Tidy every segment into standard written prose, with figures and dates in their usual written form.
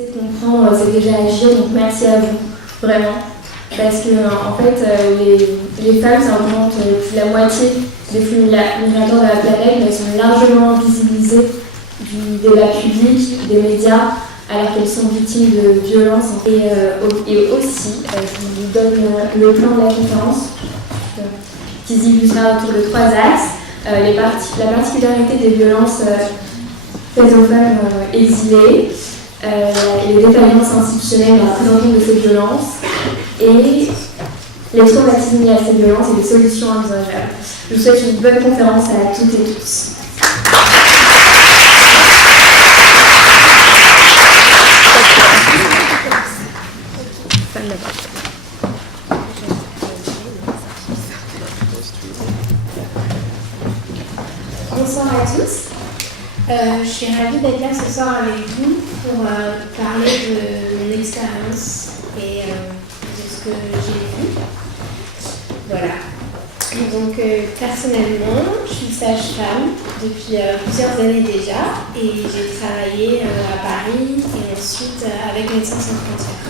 Essayer de comprendre, c'est déjà agir, donc merci à vous, vraiment. Parce que, en fait, les femmes, ça représente plus de la moitié des flux migrateurs de la planète, mais elles sont largement visibilisées du débat public, des médias, alors qu'elles sont victimes de violences. Et aussi, je vous donne le plan de la conférence, qui s'illustrera autour de 3 axes. La particularité des violences faites aux femmes exilées, les défaillances institutionnelles dans la prise en compte de ces violences et les traumatismes liés à ces violences et les solutions envisageables. Je vous souhaite une bonne conférence à toutes et tous. Bonsoir à tous. Je suis ravie d'être là ce soir avec vous pour parler de mon expérience et de ce que j'ai vu. Voilà. Donc personnellement, je suis sage-femme depuis plusieurs années déjà et j'ai travaillé à Paris et ensuite avec Médecins sans frontières.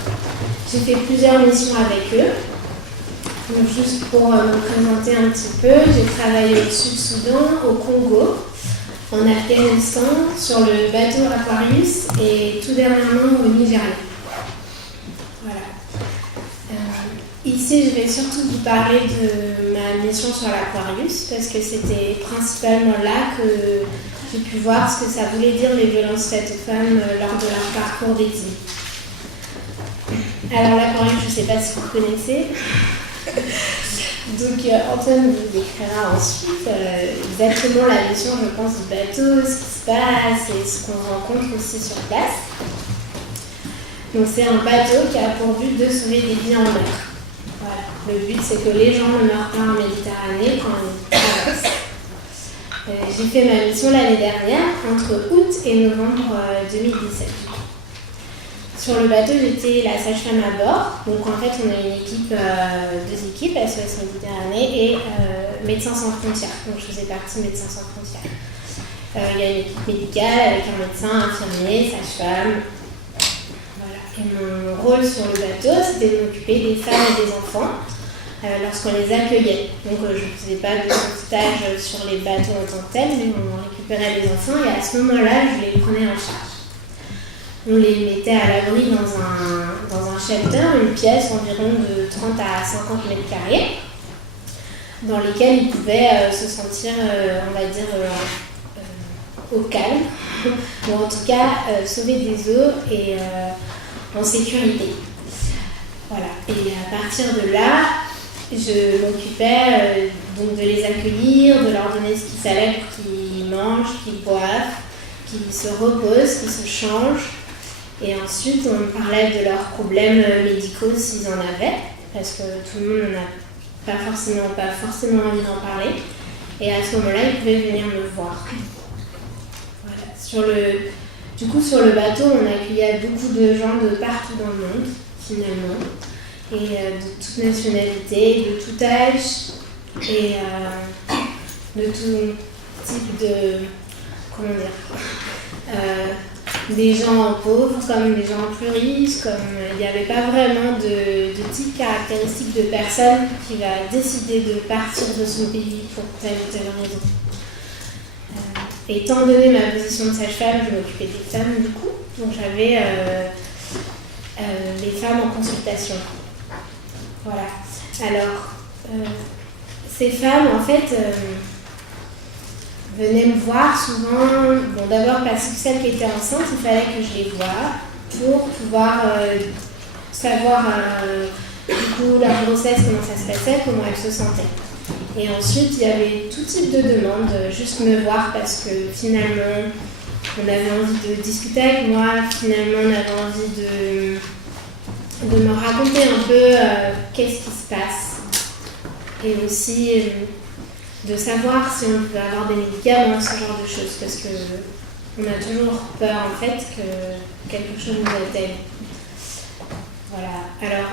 J'ai fait plusieurs missions avec eux. Donc juste pour me présenter un petit peu, j'ai travaillé au Sud-Soudan, au Congo, en Afghanistan, sur le bateau Aquarius et tout dernièrement au Nigeria. Voilà. Ici, je vais surtout vous parler de ma mission sur l'Aquarius parce que c'était principalement là que j'ai pu voir ce que ça voulait dire les violences faites aux femmes lors de leur parcours d'exil. Alors l'Aquarius, je ne sais pas si vous connaissez. Donc Antoine vous décrira ensuite exactement la mission, je pense, du bateau, ce qui se passe et ce qu'on rencontre aussi sur place. Donc c'est un bateau qui a pour but de sauver des vies en mer. Voilà. Le but c'est que les gens ne meurent pas en Méditerranée quand ils traversent. J'ai fait ma mission l'année dernière, entre août et novembre 2017. Sur le bateau, j'étais la sage-femme à bord. Donc en fait, on a une équipe, 2 équipes, SOS Méditerranée et Médecins sans frontières. Donc je faisais partie de Médecins sans frontières. Il y a une équipe médicale avec un médecin, infirmier, sage-femme. Voilà. Et mon rôle sur le bateau, c'était de m'occuper des femmes et des enfants lorsqu'on les accueillait. Donc je ne faisais pas de sauvetage sur les bateaux en tant que tel, mais on récupérait les enfants et à ce moment-là, je les prenais en charge. On les mettait à l'abri dans un shelter, une pièce environ de 30 à 50 mètres carrés, dans lesquelles ils pouvaient se sentir, on va dire, au calme, ou en tout cas sauver des eaux et en sécurité. Voilà. Et à partir de là, je m'occupais donc de les accueillir, de leur donner ce qu'il fallait pour qu'ils mangent, qu'ils boivent, qu'ils se reposent, qu'ils se changent. Et ensuite, on parlait de leurs problèmes médicaux s'ils en avaient, parce que tout le monde n'a pas forcément envie d'en parler. Et à ce moment-là, ils pouvaient venir me voir. Voilà. Du coup, sur le bateau, on accueillait beaucoup de gens de partout dans le monde, finalement, et de toute nationalité, de tout âge, et de tout type de... comment dire des gens pauvres comme des gens plus riches, comme il n'y avait pas vraiment de type caractéristique de personne qui va décider de partir de son pays pour telle ou telle raison. Étant donné ma position de sage-femme, je m'occupais des femmes du coup, donc j'avais les femmes en consultation. Voilà. Alors, ces femmes, en fait, venaient me voir souvent, bon d'abord parce que celles qui étaient enceintes, il fallait que je les voie pour pouvoir savoir du coup la grossesse, comment ça se passait, comment elles se sentaient. Et ensuite, il y avait tout type de demandes, juste me voir parce que finalement, on avait envie de discuter avec moi, finalement on avait envie de me raconter un peu qu'est-ce qui se passe. Et aussi de savoir si on peut avoir des médicaments, ce genre de choses, parce qu'on a toujours peur en fait que quelque chose nous atteigne. Voilà. Alors,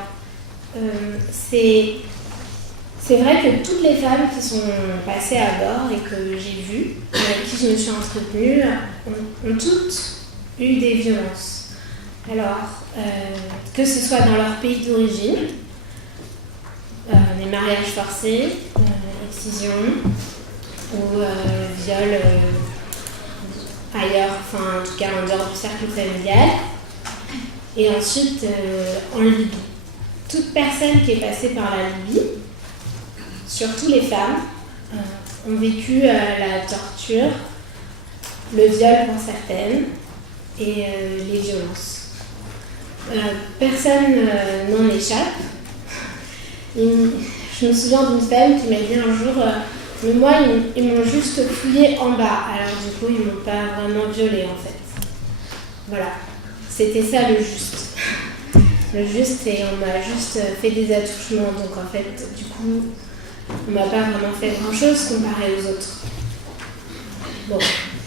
c'est vrai que toutes les femmes qui sont passées à bord et que j'ai vues, avec qui je me suis entretenue, ont toutes eu des violences. Alors, que ce soit dans leur pays d'origine, les mariages forcés, excision ou viol ailleurs, enfin en tout cas en dehors du cercle familial. Et ensuite, en Libye. Toute personne qui est passée par la Libye, surtout les femmes, ont vécu la torture, le viol pour certaines et les violences. Personne n'en échappe. Je me souviens d'une femme qui m'a dit un jour mais moi, ils m'ont juste fouillé en bas. Alors du coup, ils ne m'ont pas vraiment violée en fait. Voilà, c'était ça le juste. Le juste, et on m'a juste fait des attouchements. Donc en fait, du coup, on m'a pas vraiment fait grand-chose comparé aux autres. Bon,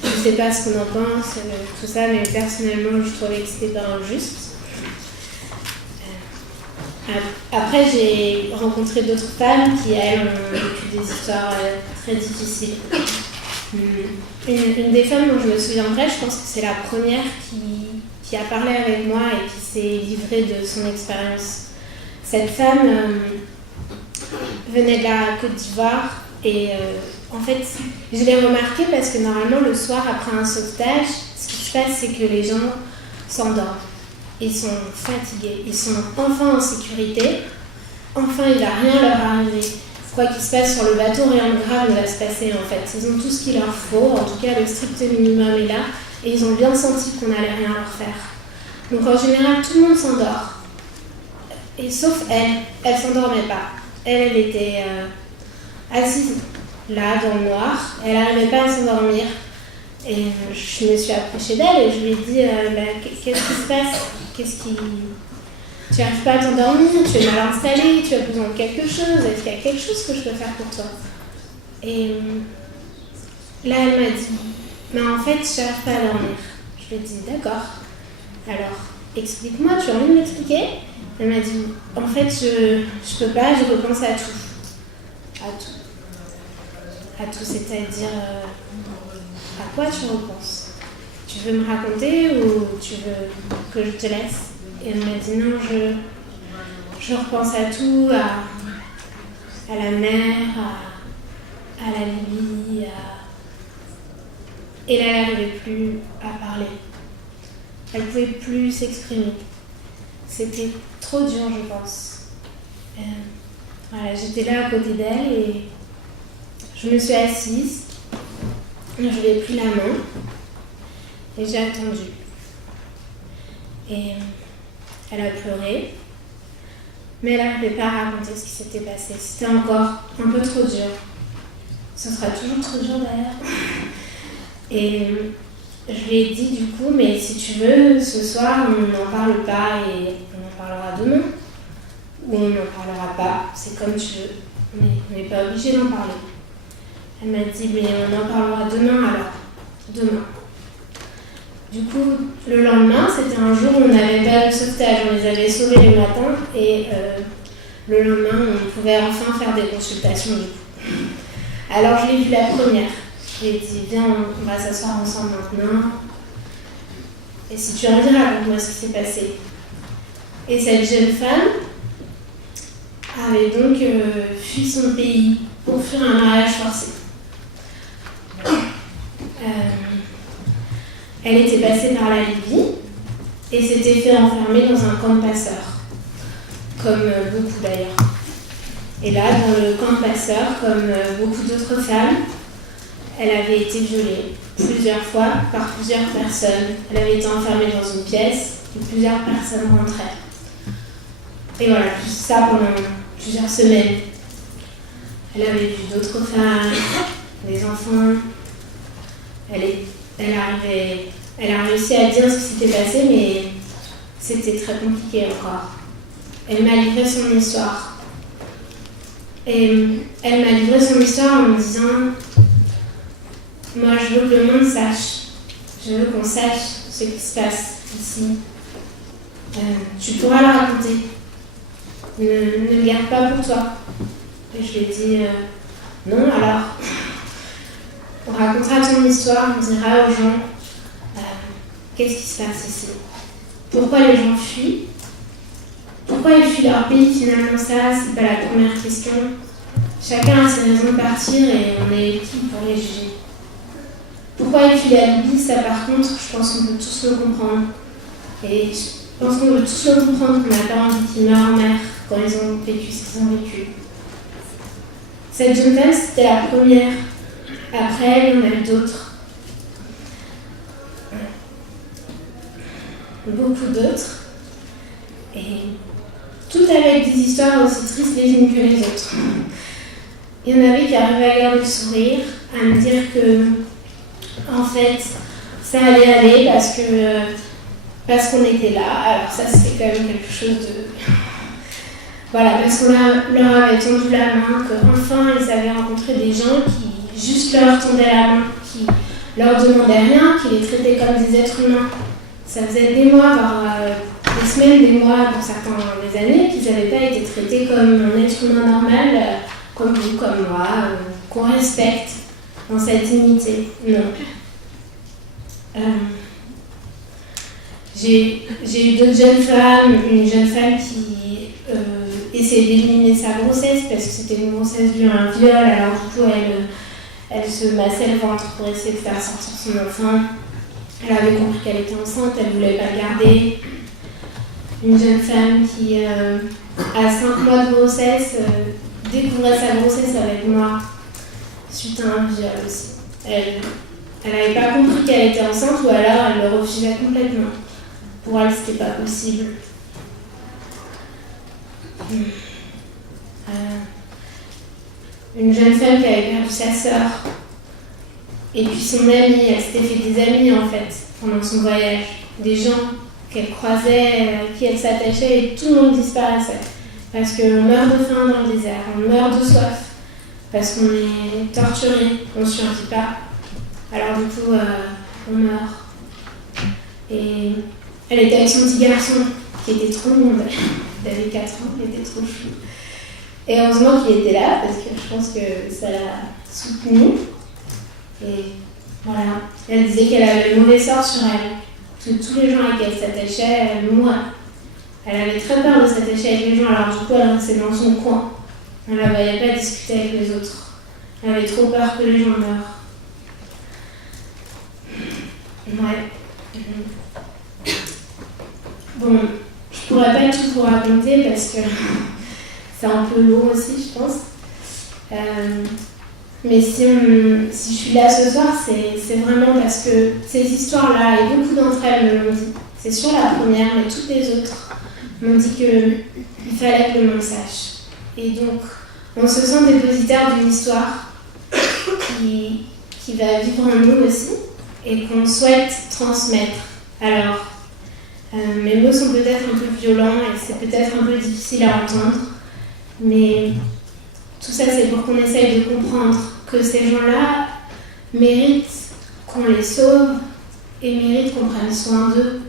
je sais pas ce qu'on en pense, tout ça, mais personnellement, je trouvais que c'était pas injuste. Après, j'ai rencontré d'autres femmes qui, elles, ont vécu des histoires très difficiles. Une des femmes dont je me souviendrai, je pense que c'est la première qui a parlé avec moi et qui s'est livrée de son expérience. Cette femme venait de la Côte d'Ivoire et en fait, je l'ai remarqué parce que normalement, le soir, après un sauvetage, ce qui se passe, c'est que les gens s'endorment. Ils sont fatigués, ils sont enfin en sécurité, enfin il va rien leur arriver. Quoi qu'il se passe sur le bateau, rien de grave ne va se passer en fait. Ils ont tout ce qu'il leur faut, en tout cas le strict minimum est là, et ils ont bien senti qu'on n'allait rien leur faire. Donc en général, tout le monde s'endort. Et sauf elle s'endormait pas. Elle était assise là, dans le noir, elle n'arrivait pas à s'endormir. Et je me suis approchée d'elle et je lui ai dit qu'est-ce qui se passe? Tu n'arrives pas à t'endormir, tu es mal installée, tu as besoin de quelque chose, est-ce qu'il y a quelque chose que je peux faire pour toi? Et là, elle m'a dit, mais en fait, je n'arrive pas à dormir. Je lui ai dit, d'accord. Alors, explique-moi, tu as envie de m'expliquer? Elle m'a dit, en fait, je peux pas, je repense à tout. À tout. À tout, c'est-à-dire, à quoi tu repenses? Tu veux me raconter ou tu veux que je te laisse? Et elle m'a dit non, je repense à tout, à la mer, à la Libye, Et là, elle n'arrivait plus à parler. Elle ne pouvait plus s'exprimer. C'était trop dur, je pense. Voilà, j'étais là à côté d'elle et je me suis assise. Je lui ai pris la main et j'ai attendu. Et elle a pleuré, mais elle n'arrivait pas à raconter ce qui s'était passé. C'était encore un peu trop dur. Ce sera toujours trop dur d'ailleurs. Et je lui ai dit du coup, mais si tu veux, ce soir on n'en parle pas et on en parlera demain. Ou on n'en parlera pas, c'est comme tu veux, mais on n'est pas obligé d'en parler. Elle m'a dit, mais on en parlera demain alors. Demain. Du coup, le lendemain, c'était un jour où on n'avait pas de sauvetage. On les avait sauvés le matin et le lendemain, on pouvait enfin faire des consultations du coup. Alors, je l'ai vue la première. Je lui ai dit, viens, on va s'asseoir ensemble maintenant. Et si tu as envie, raconte-moi ce qui s'est passé. Et cette jeune femme avait donc fui son pays pour fuir un mariage forcé. Elle était passée par la Libye et s'était fait enfermer dans un camp de passeurs, comme beaucoup d'ailleurs. Et là, dans le camp de passeurs, comme beaucoup d'autres femmes, elle avait été violée plusieurs fois par plusieurs personnes. Elle avait été enfermée dans une pièce et plusieurs personnes rentraient. Et voilà, tout ça pendant plusieurs semaines. Elle avait vu d'autres femmes, des enfants. Elle a réussi à dire ce qui s'était passé, mais c'était très compliqué encore. Elle m'a livré son histoire. Et elle m'a livré son histoire en me disant, moi je veux que le monde sache. Je veux qu'on sache ce qui se passe ici. Tu pourras le raconter. Ne le garde pas pour toi. Et je lui ai dit, non, alors, on racontera ton histoire, on dira aux gens qu'est-ce qui se passe ici. pourquoi les gens fuient. Pourquoi ils fuient leur pays, finalement, ça, c'est pas la première question. Chacun a ses raisons de partir et on est qui pour les juger. Pourquoi ils fuient la Libye, ça par contre, je pense qu'on peut tous le comprendre. Et je pense qu'on peut tous le comprendre qu'on n'a pas envie qu'ils meurent en mer quand ils ont vécu ce qu'ils ont vécu. Cette jeune femme, c'était la première. Après elle, il y en a eu d'autres. Beaucoup d'autres. Et tout avec des histoires aussi tristes les unes que les autres. Il y en avait qui arrivaient à garder le sourire, à me dire que, en fait, ça allait aller parce qu'on était là. Alors ça, c'était quand même quelque chose de... Voilà, parce qu'on leur avait tendu la main, qu'enfin, ils avaient rencontré des gens qui juste leur tendaient la main, qui leur demandaient rien, qui les traitaient comme des êtres humains. Ça faisait des mois, voire des semaines, des mois, pour certains des années, qu'ils n'avaient pas été traités comme un être humain normal, comme vous, comme moi, qu'on respecte dans cette dignité. Non. J'ai eu d'autres jeunes femmes, une jeune femme qui essayait d'éliminer sa grossesse parce que c'était une grossesse due à un viol, alors du coup elle se massait le ventre pour essayer de faire sortir son enfant. Elle avait compris qu'elle était enceinte, elle ne voulait pas le garder. Une jeune femme qui, à 5 mois de grossesse, découvrait sa grossesse avec moi suite à un viol aussi. Elle n'avait pas compris qu'elle était enceinte ou alors elle le refusait complètement. Pour elle, c'était pas possible. Une jeune femme qui avait perdu sa sœur. Et puis son amie, elle s'était fait des amis en fait pendant son voyage. Des gens qu'elle croisait, à qui elle s'attachait et tout le monde disparaissait. Parce qu'on meurt de faim dans le désert, on meurt de soif, parce qu'on est torturé, on ne survit pas. Alors du coup, on meurt. Et elle était avec son petit garçon, qui était trop mignon. Il avait 4 ans, il était trop chou. Et heureusement qu'il était là, parce que je pense que ça l'a soutenu. Et voilà, elle disait qu'elle avait le mauvais sort sur elle. Que tous les gens avec qui elle s'attachait, elle mourait. Elle avait très peur de s'attacher avec les gens, alors du coup elle restait dans son coin. Elle ne la voyait pas discuter avec les autres. Elle avait trop peur que les gens meurent. Ouais. Bon, je pourrais pas tout vous raconter parce que c'est un peu lourd aussi, je pense. Mais si je suis là ce soir, c'est vraiment parce que ces histoires-là, et beaucoup d'entre elles me l'ont dit, c'est sur la première, mais toutes les autres m'ont dit qu'il fallait que le monde sache. Et donc, on se sent dépositaire d'une histoire qui va vivre en nous aussi et qu'on souhaite transmettre. Alors, mes mots sont peut-être un peu violents et c'est peut-être un peu difficile à entendre, mais tout ça, c'est pour qu'on essaye de comprendre que ces gens-là méritent qu'on les sauve et méritent qu'on prenne soin d'eux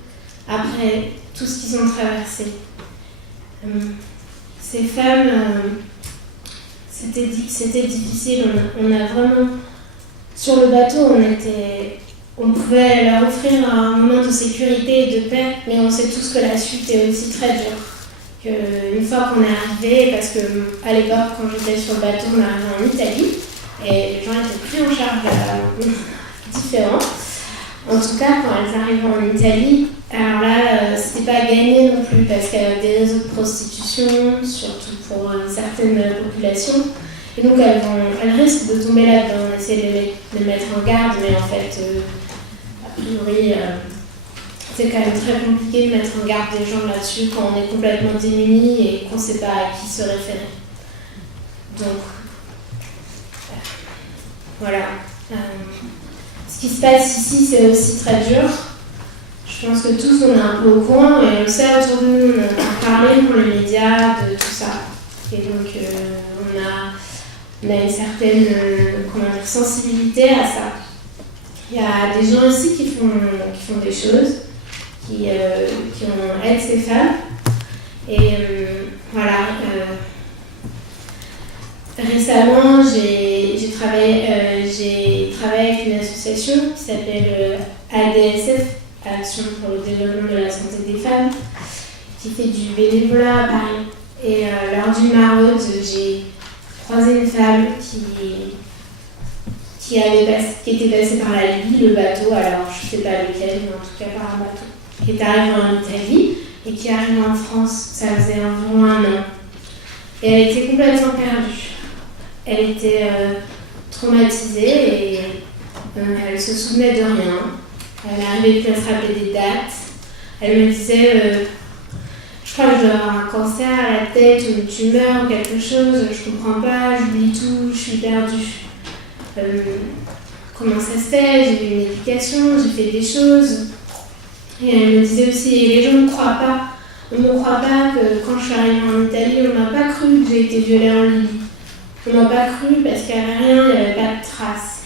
après tout ce qu'ils ont traversé. Ces femmes, c'était difficile. On a vraiment, sur le bateau, on pouvait leur offrir un moment de sécurité et de paix, mais on sait tous que la suite est aussi très dure. Une fois qu'on est arrivé, parce qu'à l'époque, quand j'étais sur le bateau, on est arrivé en Italie, et les gens étaient pris en charge différents. En tout cas, quand elles arrivaient en Italie, alors là, c'était pas gagné non plus, parce qu'il y avait des réseaux de prostitution, surtout pour certaines populations. Et donc, elles risquent de tomber là-dedans. On essaie de les mettre en garde, mais en fait, a priori, c'est quand même très compliqué de mettre en garde des gens là-dessus quand on est complètement démunis et qu'on ne sait pas à qui se référer. Donc, voilà. Ce qui se passe ici, c'est aussi très dur. Je pense que tous, on est un peu au courant et on sait autour de nous, on a parlé pour les médias de tout ça. Et donc, on a une certaine sensibilité à ça. Il y a des gens ici qui font des choses, qui aident ces femmes. Et voilà. Récemment, j'ai travaillé avec une association qui s'appelle ADSF, Action pour le développement de la santé des femmes, qui fait du bénévolat à Paris. Et lors d'une maraude, j'ai croisé une femme qui était passée par la Libye, le bateau, alors je ne sais pas lequel, mais en tout cas par un bateau, qui est arrivé en Italie et qui est arrivé en France, ça faisait environ 1 an. Et elle était complètement perdue. Elle était traumatisée et elle se souvenait de rien. Elle n'arrivait plus à se rappeler des dates. Elle me disait je crois que je dois avoir un cancer à la tête ou une tumeur ou quelque chose, je comprends pas, j'oublie tout, je suis perdue. Comment ça se fait? J'ai eu une éducation, j'ai fait des choses. Et elle me disait aussi, les gens ne croient pas. On ne croit pas que quand je suis arrivée en Italie, on m'a pas cru que j'ai été violée en Libye. On m'a pas cru parce qu'il n'y avait rien, il n'y avait pas de traces.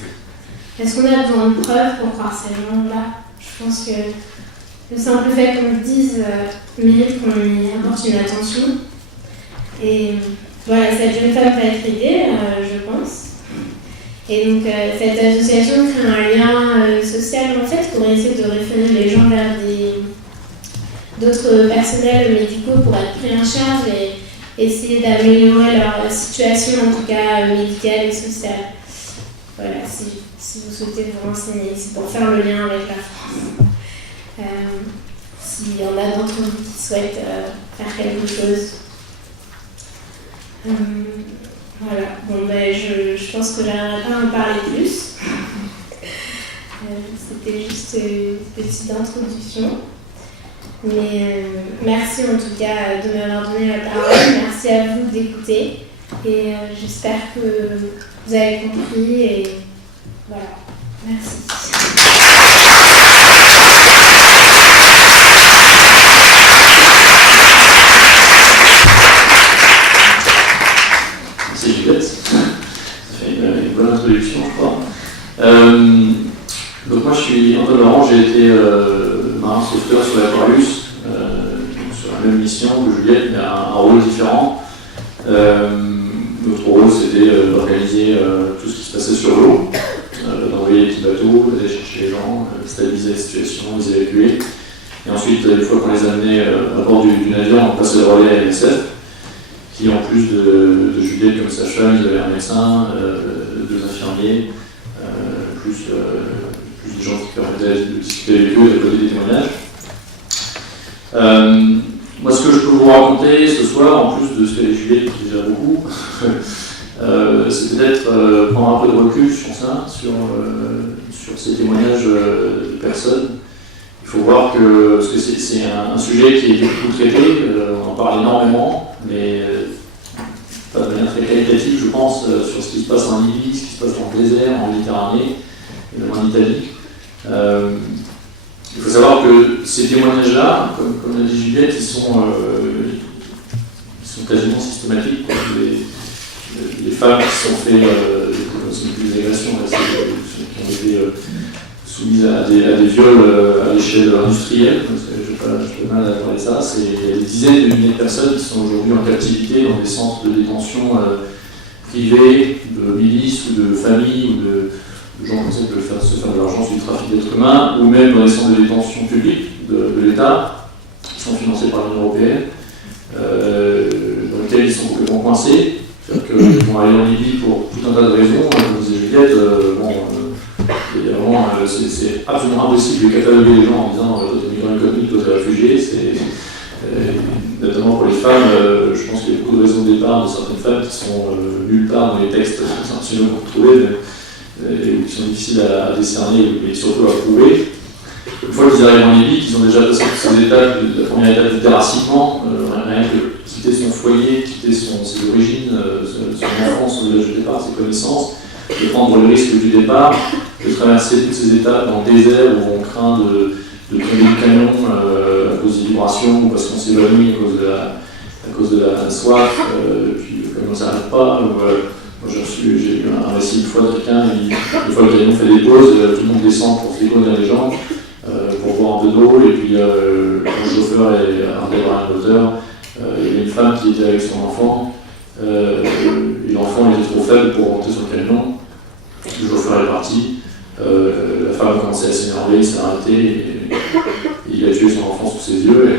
Est-ce qu'on a besoin de preuves pour croire ces gens-là? Je pense que le simple fait qu'on le dise mérite qu'on y apporte une attention. Et voilà, cette jeune femme va être aidée, je pense. Et donc cette association crée un lien social en fait pour essayer de référer les gens vers d'autres personnels médicaux pour être pris en charge et essayer d'améliorer leur situation, en tout cas médicale et sociale. Voilà, si vous souhaitez vous renseigner, c'est pour faire le lien avec la France. S'il y en a d'entre vous qui souhaitent faire quelque chose. Voilà, bon ben je pense que j'arriverai pas à en parler plus. C'était juste une petite introduction. Mais merci en tout cas de m'avoir donné la parole. Merci à vous d'écouter. Et j'espère que vous avez compris. Et voilà, merci. C'est Juliette, ça fait une bonne introduction, je crois. Donc moi je suis Antoine Laurent, j'ai été marin sauveteur sur l'Aquarius, sur la même mission que Juliette, mais à un rôle différent. Notre rôle c'était d'organiser tout ce qui se passait sur l'eau, d'envoyer les petits bateaux, d'aller chercher les gens, stabiliser la situation, les évacuer. Et ensuite, une fois qu'on les amenait à bord du navire, on passait le relais à l'NSF, qui en plus de Juliette comme sage-femme, ils avaient un médecin, 2 infirmiers, plus des gens qui permettaient de discuter avec eux et de poser des témoignages. Moi, ce que je peux vous raconter ce soir, en plus de ce qu'avait Juliette qui déjà beaucoup, c'est peut-être prendre un peu de recul sur ça, sur ces témoignages de personnes. Il faut voir que c'est un sujet qui a été beaucoup traité, on en parle énormément, mais pas de manière très qualitative, je pense, sur ce qui se passe en Libye, ce qui se passe dans le désert, en Méditerranée, et même en Italie. Il faut savoir que ces témoignages-là, comme l'a dit Juliette, ils sont quasiment systématiques. Les femmes qui sont fait des agressions, qui ont été soumises à des viols à l'échelle industrielle, parce que je n'ai pas mal à parler de ça, c'est des dizaines de milliers de personnes qui sont aujourd'hui en captivité dans des centres de détention privés, de milices ou de familles ou de gens comme ça qui peuvent se faire de l'argent sur le trafic d'êtres humains, ou même dans les centres de détention publics de l'État, qui sont financés par l'Union européenne, dans lesquels ils sont complètement coincés. C'est-à-dire qu'ils vont aller en Libye pour tout un tas de raisons, comme disait Juliette, c'est absolument impossible de cataloguer les gens en disant t'es migrant économique, toi t'es réfugié. Notamment pour les femmes, je pense qu'il y a beaucoup de raisons de départ de certaines femmes qui sont nulle part dans les textes qui sont absolument retrouvés, et qui sont difficiles à décerner et surtout à prouver. Une fois qu'ils arrivent en Libye, qu'ils ont déjà passé toutes ces étapes, la première étape du déracinement, rien que quitter son foyer, quitter ses origines, son enfance, son village de départ, ses connaissances, de prendre le risque du départ, de traverser toutes ces étapes dans le désert où on craint de tomber du canon à cause des vibrations ou parce qu'on s'évanouit à cause de la soif, puis comme on ne s'arrête pas. Moi j'ai eu un récit une fois de quelqu'un, une fois que le camion fait des pauses, tout le monde descend pour se décoller les jambes, pour boire un peu d'eau, et puis le chauffeur et un moteur. Il y avait une femme qui était avec son enfant, et l'enfant était trop faible pour monter sur le camion. Le chauffeur est parti, la femme a commencé à s'énerver, il s'est arrêté, et il a tué son enfant sous ses yeux.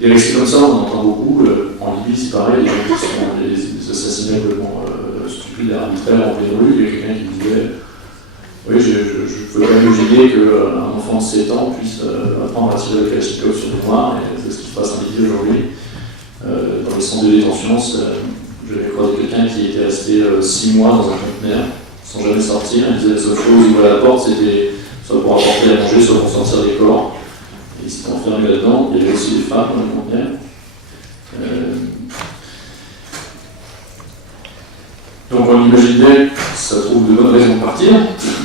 Des récits comme ça, on en entend beaucoup. En Libye, c'est pareil, les gens qui sont des assassinats complètement stupides et arbitraires en pleine rue. Il y a quelqu'un qui disait oui, je ne peux pas imaginer qu'un enfant de 7 ans puisse apprendre à tirer le Kalachnikov sur le noir, et c'est ce qui se passe en Libye aujourd'hui. Dans les centres de détention, j'avais croisé quelqu'un qui était resté 6 mois dans un conteneur, sans jamais sortir. Il disait la seule chose, il ouvrait la porte, c'était soit pour apporter à manger, soit pour sortir des corps. Et il s'était enfermé là-dedans. Il y avait aussi des femmes dans le conteneur. Donc on imaginait, ça trouve de bonnes raisons de partir,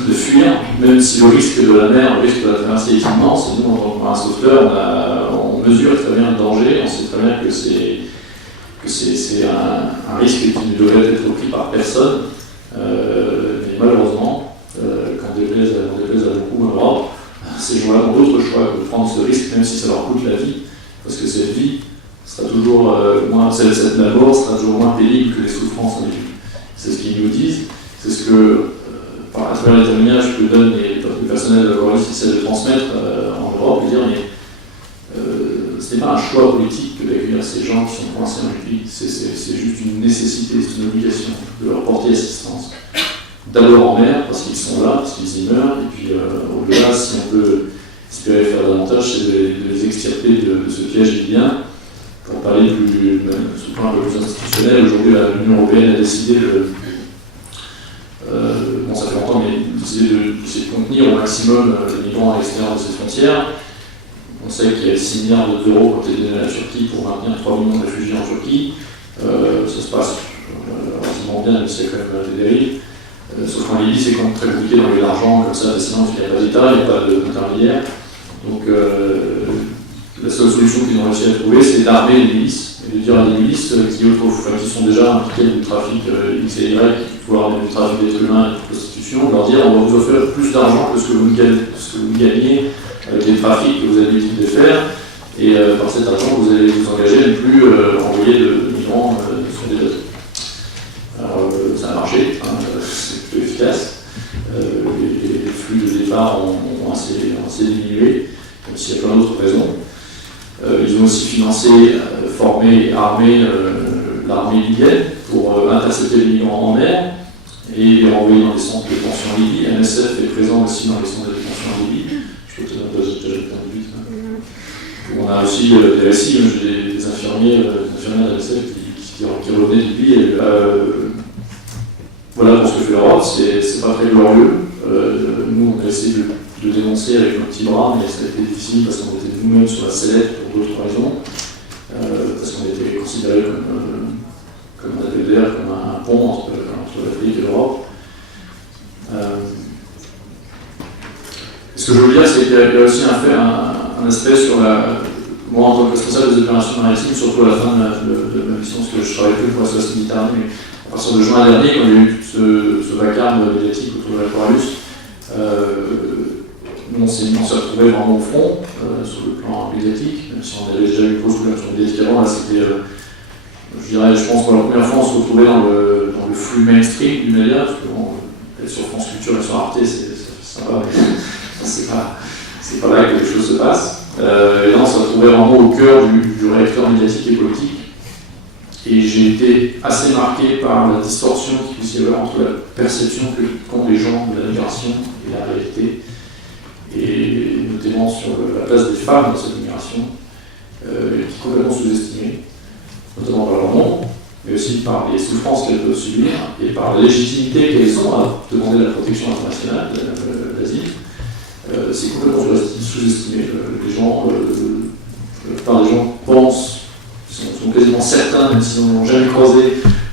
de fuir, même si le risque de la mer, le risque de la traversée est immense. Et nous, en tant que sauveteur, on mesure très bien le danger, on sait très bien que c'est un risque qui ne devrait être pris par personne. Mais malheureusement, quand on déplaise à beaucoup en Europe, ces gens-là ont d'autres choix que de prendre ce risque, même si ça leur coûte la vie, parce que cette vie sera toujours cette mort sera toujours moins pénible que les souffrances en Égypte. C'est ce qu'ils nous disent, c'est ce que, à travers les témoignages que donnent les personnels de la Croix-Rouge qui essaient de transmettre en Europe, de dire mais ce n'est pas un choix politique que d'accueillir ces gens qui sont coincés en Libye, c'est juste une nécessité, c'est une obligation de leur porter assistance. D'abord en mer, parce qu'ils sont là, parce qu'ils y meurent, et puis au-delà, si on peut espérer faire davantage, c'est de les extirper de ce piège libyen. Pour parler sous plan un peu plus institutionnel, aujourd'hui l'Union européenne a décidé ça fait longtemps, mais d'essayer de contenir au maximum les migrants à l'extérieur de ses frontières. On sait qu'il y a 6 milliards d'euros qui ont été donnés à la Turquie pour maintenir 3 millions de réfugiés en Turquie. Ça se passe relativement bien, même s'il y a quand même des dérives. Sauf qu'en Libye, c'est quand même très compliqué d'enlever l'argent comme ça, sinon il n'y a pas d'État, il n'y a pas d'intermédiaire. Donc la seule solution qu'ils ont réussi à trouver, c'est d'armer les milices, et de dire à des milices qui sont déjà impliquées dans le trafic X et Y, voire même du trafic d'êtres humains et de prostitution, de leur dire on va vous offrir plus d'argent que ce que vous gagnez avec les trafics que vous avez l'habitude de faire, et par cet argent vous allez vous engager à ne plus envoyer de migrants sur des bateaux. Alors ça a marché, c'est plutôt efficace. Les flux de départ ont assez diminué, même s'il y a plein d'autres raisons. Ils ont aussi financé, formé et armé l'armée libyenne pour intercepter les migrants en mer et les renvoyer dans les centres de détention en Libye. MSF est présent aussi dans les centres de détention en Libye. Je peux te donner un but. On a aussi des récits, j'ai des infirmières de MSF qui revenaient de Libye. Voilà pour ce que fait l'Europe, c'est pas très glorieux. Nous, on a essayé de dénoncer avec nos petits bras, mais ça a été difficile parce qu'on était nous-mêmes sur la sellette pour d'autres raisons, parce qu'on était considérés comme un APDR, comme un pont entre l'Afrique et l'Europe. Ce que je veux dire, c'est qu'il y a aussi un aspect sur moi en tant que responsable des opérations maritimes, surtout à la fin de ma mission, parce que je travaille plus pour la SOS Méditerranée, mais à partir de juin dernier, quand il y a eu ce vacarme médiatique autour de la Croix-Rouge, nous, on s'est retrouvé vraiment au front sur le plan médiatique, même si on avait déjà eu pause sur médiatique avant, là c'était, je pense pour la première fois on se retrouvait dans le flux mainstream du média, parce que bon, être sur France Culture et sur Arte, c'est sympa, mais c'est pas là que les choses se passent. Et là on se retrouvait vraiment au cœur du réacteur médiatique et politique. Et j'ai été assez marqué par la distorsion qu'il puisse y avoir entre la perception qu'ont les gens de la migration et la réalité, et notamment sur la place des femmes dans cette migration, qui est complètement sous-estimée, notamment par leur nom, mais aussi par les souffrances qu'elles peuvent subir et par la légitimité qu'elles ont à demander la protection internationale, l'asile. C'est complètement sous-estimé. La plupart des gens pensent, sont quasiment certains, même s'ils n'en ont jamais croisé,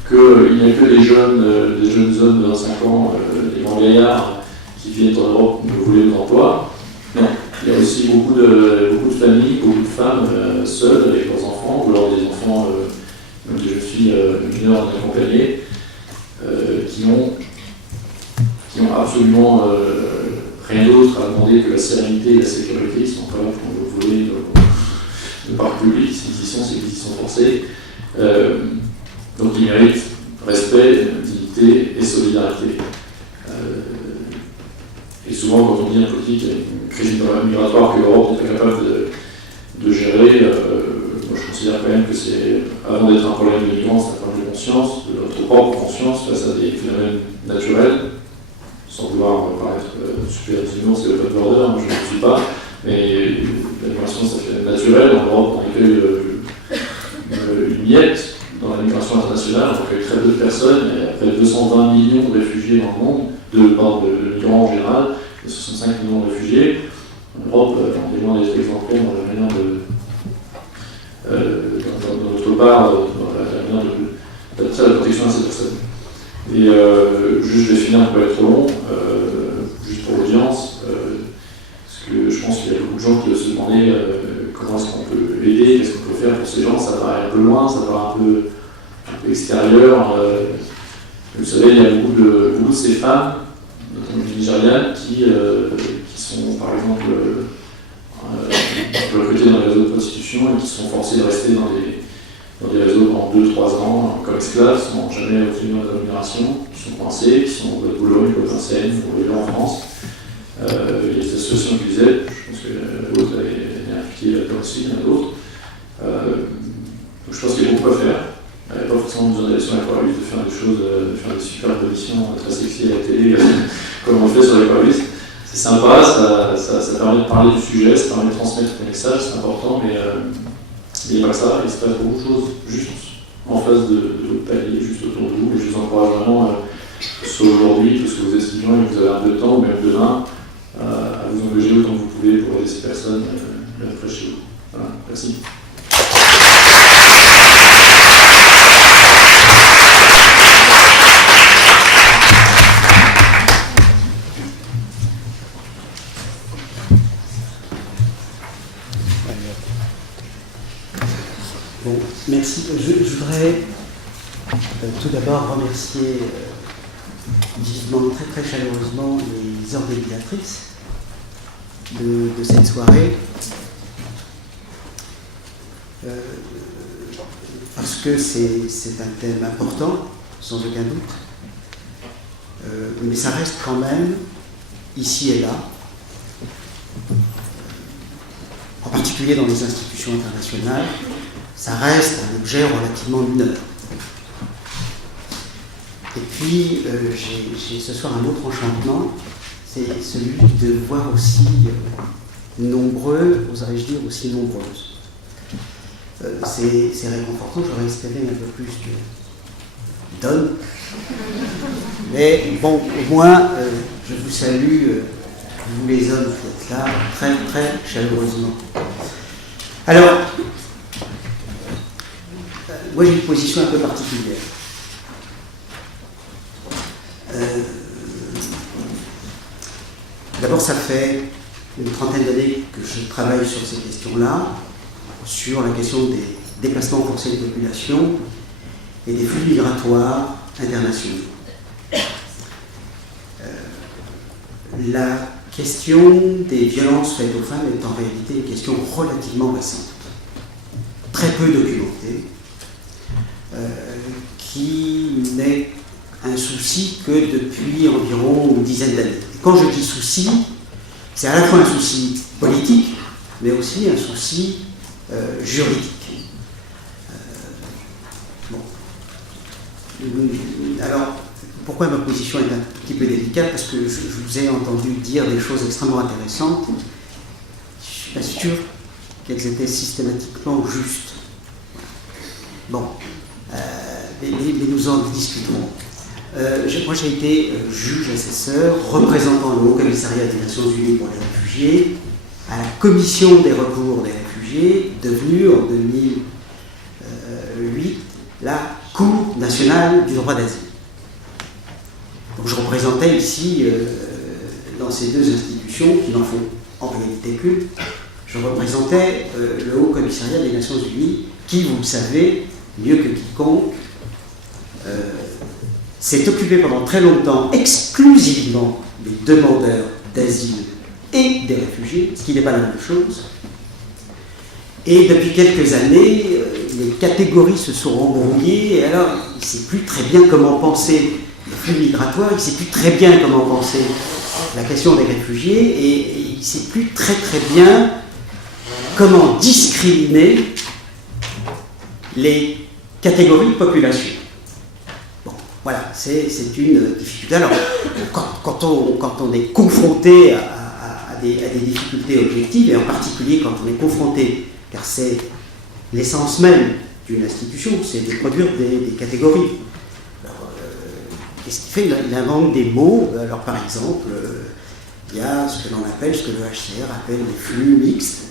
qu'il n'y a que des jeunes hommes de 25 ans, des grands gaillards, qui viennent en Europe pour voler de l'emploi. Non, il y a aussi beaucoup de familles, beaucoup de femmes seules avec leurs enfants, ou alors des enfants, même des jeunes filles mineures accompagnées, qui ont absolument rien d'autre à demander que la sérénité et la sécurité. Ils ne sont pas là pour voler le parc public, s'ils y sont, c'est qu'ils y sont forcés. Donc ils méritent respect, dignité et solidarité. Et souvent, quand quand on dit un politique et une crise migratoire que l'Europe n'est pas capable de gérer, moi je considère quand même que c'est, avant d'être un problème de migrants, c'est un problème de conscience, de notre propre conscience face à des phénomènes naturels, sans vouloir paraître super disons, c'est open border, moi je ne le suis pas, mais la migration c'est un phénomène naturel. En Europe, on accueille une miette dans la migration internationale, on accueille très peu de personnes, il y a près de 220 millions de réfugiés dans le monde, de migrants en général, et 65 millions de réfugiés. En Europe, on est loin d'être exemplaire dans la manière dans notre part, dans la manière d'adapter la protection à ces personnes. Et juste, je vais finir pour pas être trop long, juste pour l'audience, parce que je pense qu'il y a beaucoup de gens qui doivent se demander comment est-ce qu'on peut aider, qu'est-ce qu'on peut faire pour ces gens. Ça paraît un peu loin, ça paraît un peu extérieur. Vous savez, il y a beaucoup de ces femmes, notamment nigérianes, qui sont par exemple recrutées dans les réseaux de prostitution et qui sont forcées de rester dans des réseaux pendant 2-3 ans comme esclaves, qui n'ont jamais obtenu de rémunération, qui sont coincés, qui sont au Boulogne, au Vincennes, au Vélo en France. Il y a des associations qui les aident, je pense que l'autre est impliquée là-dedans aussi, il y en a d'autres. Donc je pense qu'il y a beaucoup à faire. Il n'y a pas forcément besoin d'aller sur l'Aquarius, de faire des choses, de faire des super émissions très sexy à la télé, comme on le fait sur l'Aquarius. C'est sympa, ça permet de parler du sujet, ça permet de transmettre des messages, c'est important, mais il n'y a pas que ça, il se passe beaucoup de choses juste en face de votre palier, juste autour de vous, et je vous encourage vraiment, soit aujourd'hui, parce que vous êtes étudiants et que vous avez un peu de temps, ou même demain, à vous engager autant que vous pouvez pour aider ces personnes près de chez vous. Voilà, merci. Bon, merci. Je voudrais tout d'abord remercier vivement, très très chaleureusement les organisatrices de cette soirée, parce que c'est un thème important, sans aucun doute, mais ça reste quand même, ici et là, en particulier dans les institutions internationales, ça reste un objet relativement mineur. Et puis, j'ai ce soir un autre enchantement, c'est celui de voir aussi nombreux, oserais-je dire aussi nombreuses. C'est réconfortant, j'aurais espéré un peu plus de donne. Mais bon, au moins, je vous salue, vous les hommes qui êtes là, très très chaleureusement. Alors, moi j'ai une position un peu particulière. D'abord, ça fait une trentaine d'années que je travaille sur ces questions-là, sur la question des déplacements forcés de population et des flux migratoires internationaux. La question des violences faites aux femmes est en réalité une question relativement récente, très peu documentée, qui n'est un souci que depuis environ une dizaine d'années. Et quand je dis souci, c'est à la fois un souci politique, mais aussi un souci juridique. Bon. Alors, pourquoi ma position est un petit peu délicate? Parce que je vous ai entendu dire des choses extrêmement intéressantes. Je ne suis pas sûr qu'elles étaient systématiquement justes. Bon, mais nous en discuterons. Moi, j'ai été juge assesseur, représentant le Haut-Commissariat des Nations Unies pour les réfugiés, à la Commission des recours des réfugiés, devenue en 2008 la Cour nationale du droit d'asile. Donc je représentais ici, dans ces deux institutions qui n'en font en réalité qu'une, je représentais le Haut-Commissariat des Nations Unies qui, vous le savez, mieux que quiconque, s'est occupé pendant très longtemps exclusivement des demandeurs d'asile et des réfugiés, ce qui n'est pas la même chose. Et depuis quelques années, les catégories se sont embrouillées, et alors il ne sait plus très bien comment penser les flux migratoires, il ne sait plus très bien comment penser la question des réfugiés et il ne sait plus très très bien comment discriminer les catégories de population. Bon, voilà, c'est une difficulté. Alors, quand on est confronté à des difficultés objectives, et en particulier quand on est confronté, car c'est l'essence même d'une institution, c'est de produire des catégories. Alors, qu'est-ce qu'il fait? Il invente des mots. Alors, par exemple, il y a ce que l'on appelle, ce que le HCR appelle les flux mixtes,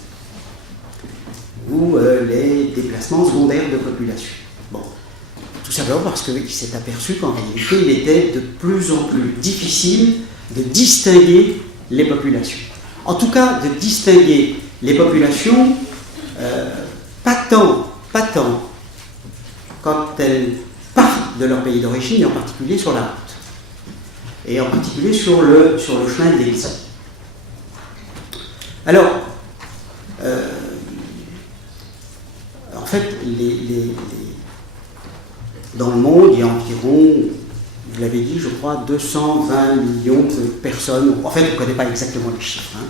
ou les déplacements secondaires de population. Bon, tout simplement parce qu'il s'est aperçu qu'en réalité, il était de plus en plus difficile de distinguer les populations. En tout cas, de distinguer les populations, pas tant quand elles partent de leur pays d'origine, et en particulier sur la route, et en particulier sur le chemin de l'exil. Alors, en fait, dans le monde, il y a environ, vous l'avez dit, je crois, 220 millions de personnes. En fait, on ne connaît pas exactement les chiffres, hein.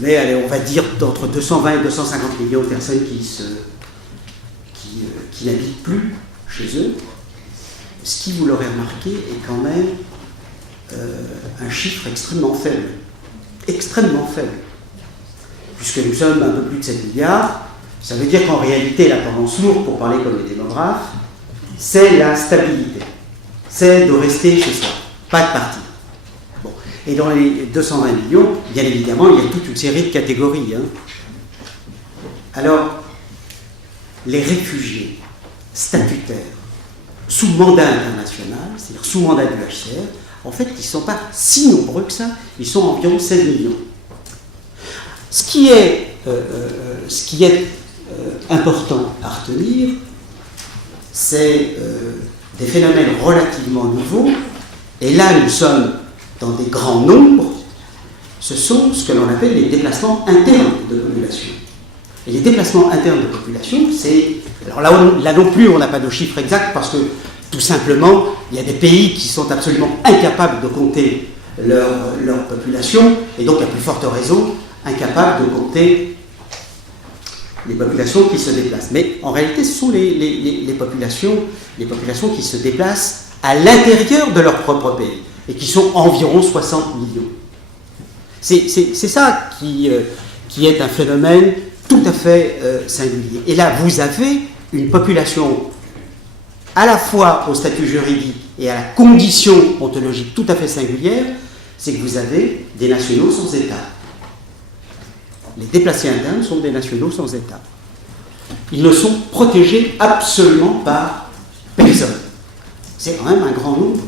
Mais allez, on va dire d'entre 220 et 250 millions de personnes qui n'habitent plus chez eux. Ce qui, vous l'aurez remarqué, est quand même un chiffre extrêmement faible. Extrêmement faible. Puisque nous sommes un peu plus de 7 milliards, ça veut dire qu'en réalité, la tendance lourde, pour parler comme les démographes, c'est la stabilité. C'est de rester chez soi, pas de partir. Bon. Et dans les 220 millions, bien évidemment, il y a toute une série de catégories. Hein. Alors, les réfugiés statutaires sous mandat international, c'est-à-dire sous mandat du HCR, en fait, ils ne sont pas si nombreux que ça, ils sont environ 16 millions. Ce qui est important à retenir, c'est des phénomènes relativement nouveaux, et là nous sommes dans des grands nombres, ce sont ce que l'on appelle les déplacements internes de population. Et les déplacements internes de population, c'est... Alors là non plus, on n'a pas de chiffres exacts, parce que tout simplement, il y a des pays qui sont absolument incapables de compter leur population, et donc à plus forte raison, incapables de compter les populations qui se déplacent. Mais en réalité, ce sont les populations qui se déplacent à l'intérieur de leur propre pays, et qui sont environ 60 millions. C'est ça qui est un phénomène tout à fait singulier. Et là, vous avez une population à la fois au statut juridique et à la condition ontologique tout à fait singulière, c'est que vous avez des nationaux sans État. Les déplacés internes sont des nationaux sans État. Ils ne sont protégés absolument par personne. C'est quand même un grand nombre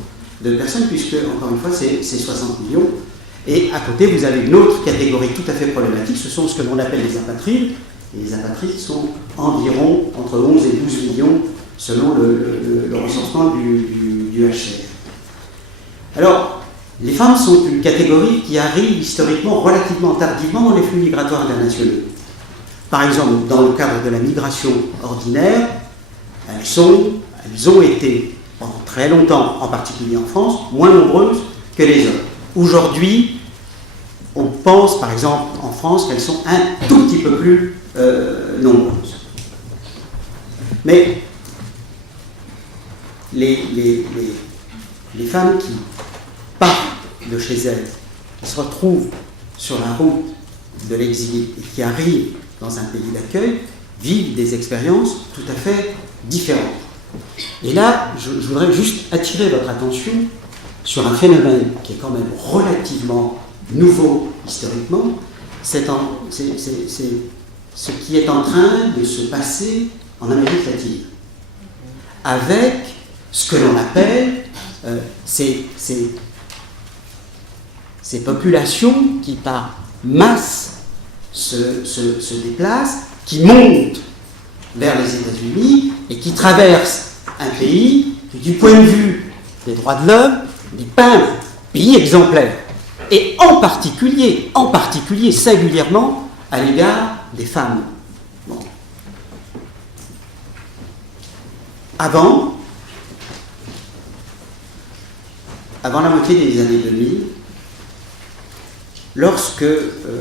de personnes, puisque, encore une fois, c'est 60 millions. Et à côté, vous avez une autre catégorie tout à fait problématique, ce sont ce que l'on appelle les apatrides. Et les apatrides sont environ entre 11 et 12 millions, selon le recensement du HCR. Alors, les femmes sont une catégorie qui arrive historiquement relativement tardivement dans les flux migratoires internationaux. Par exemple, dans le cadre de la migration ordinaire, elles ont été, pendant très longtemps, en particulier en France, moins nombreuses que les hommes. Aujourd'hui, on pense, par exemple, en France, qu'elles sont un tout petit peu plus nombreuses. Mais les femmes qui partent de chez elles, qui se retrouvent sur la route de l'exil et qui arrivent dans un pays d'accueil, vivent des expériences tout à fait différentes. Et là, je voudrais juste attirer votre attention sur un phénomène qui est quand même relativement nouveau historiquement, c'est ce qui est en train de se passer en Amérique latine, avec ce que l'on appelle ces populations qui par masse se déplacent, qui montent vers les États-Unis et qui traversent un pays qui, du point de vue des droits de l'homme, n'est pas un pays exemplaire. Et en particulier, singulièrement, à l'égard des femmes. Bon. Avant la moitié des années 2000, lorsque...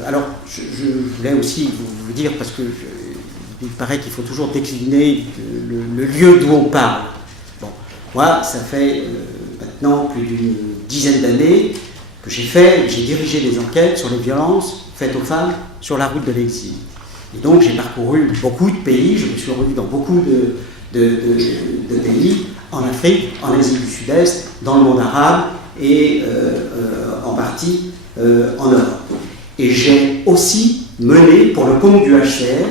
alors, je voulais aussi vous dire, parce que il paraît qu'il faut toujours décliner le lieu d'où on parle. Bon, moi, ça fait maintenant plus d'une dizaine d'années que j'ai dirigé des enquêtes sur les violences faites aux femmes sur la route de l'exil. Et donc, j'ai parcouru beaucoup de pays, je me suis rendu dans beaucoup de pays, en Afrique, en Asie du Sud-Est, dans le monde arabe et en partie en Europe. Et j'ai aussi mené, pour le compte du HCR,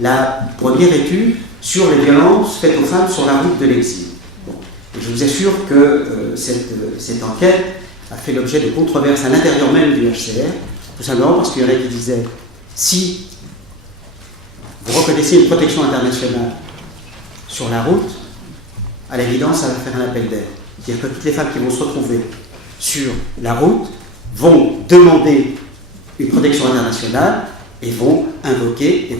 la première étude sur les violences faites aux femmes sur la route de l'exil. Bon. Et je vous assure que cette enquête a fait l'objet de controverses à l'intérieur même du HCR, tout simplement parce qu'il y en a qui disaient si vous reconnaissez une protection internationale sur la route, à l'évidence, ça va faire un appel d'air. C'est-à-dire que toutes les femmes qui vont se retrouver sur la route vont demander une protection internationale et vont évoquer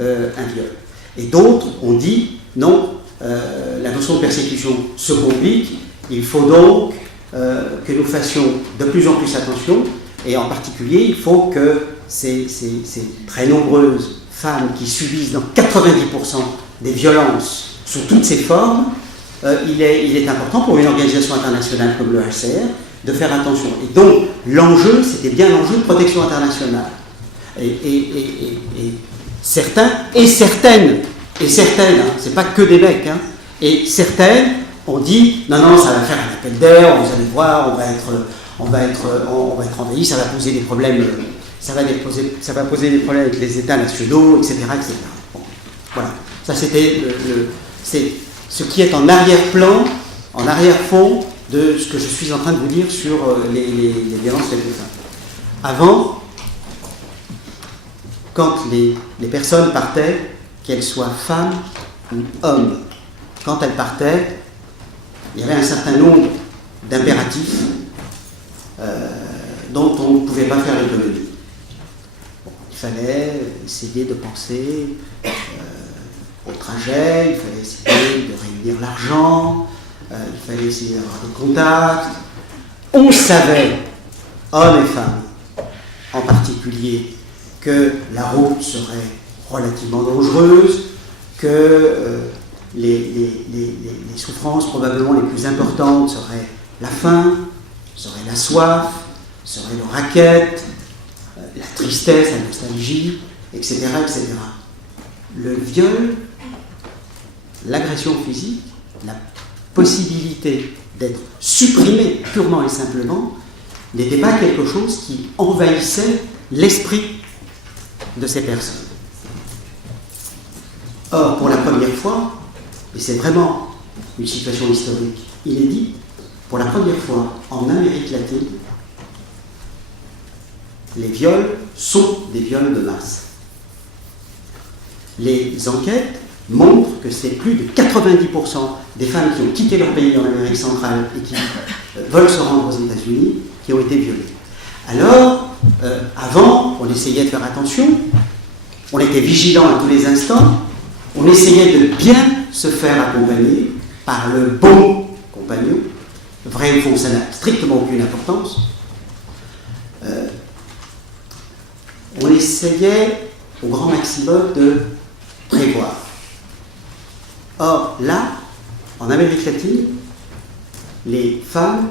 un viol. Et d'autres ont dit non, la notion de persécution se complique, il faut donc que nous fassions de plus en plus attention, et en particulier, il faut que ces très nombreuses femmes qui subissent dans 90% des violences sous toutes ces formes, il est important pour une organisation internationale comme le HCR de faire attention. Et donc, l'enjeu, c'était bien l'enjeu de protection internationale. Et certains, et certaines, hein, c'est pas que des mecs, hein, et certaines ont dit non, ça va faire un appel d'air, vous allez voir, on va être envahi, ça va poser des problèmes, ça va poser des problèmes avec les États nationaux, etc. Bon, voilà, ça c'était c'est ce qui est en arrière-plan, en arrière-fond de ce que je suis en train de vous dire sur les violences faites aux femmes. Avant, quand les personnes partaient, qu'elles soient femmes ou hommes, quand elles partaient, il y avait un certain nombre d'impératifs dont on ne pouvait pas faire l'économie. Bon, il fallait essayer de penser au trajet, il fallait essayer de réunir l'argent, il fallait essayer d'avoir des contacts. On savait, hommes et femmes en particulier, que la route serait relativement dangereuse, que les souffrances probablement les plus importantes seraient la faim, serait la soif, serait le racket, la tristesse, la nostalgie, etc., etc. Le viol, l'agression physique, la possibilité d'être supprimé purement et simplement, n'était pas quelque chose qui envahissait l'esprit de ces personnes. Or, pour la première fois, et c'est vraiment une situation historique inédite, pour la première fois en Amérique latine, les viols sont des viols de masse. Les enquêtes montrent que c'est plus de 90% des femmes qui ont quitté leur pays en Amérique centrale et qui veulent se rendre aux États-Unis qui ont été violées. Alors, avant, on essayait de faire attention, on était vigilant à tous les instants, on essayait de bien se faire accompagner par le bon compagnon. Vrai ou faux, ça n'a strictement aucune importance. On essayait au grand maximum de prévoir. Or, là, en Amérique latine, les femmes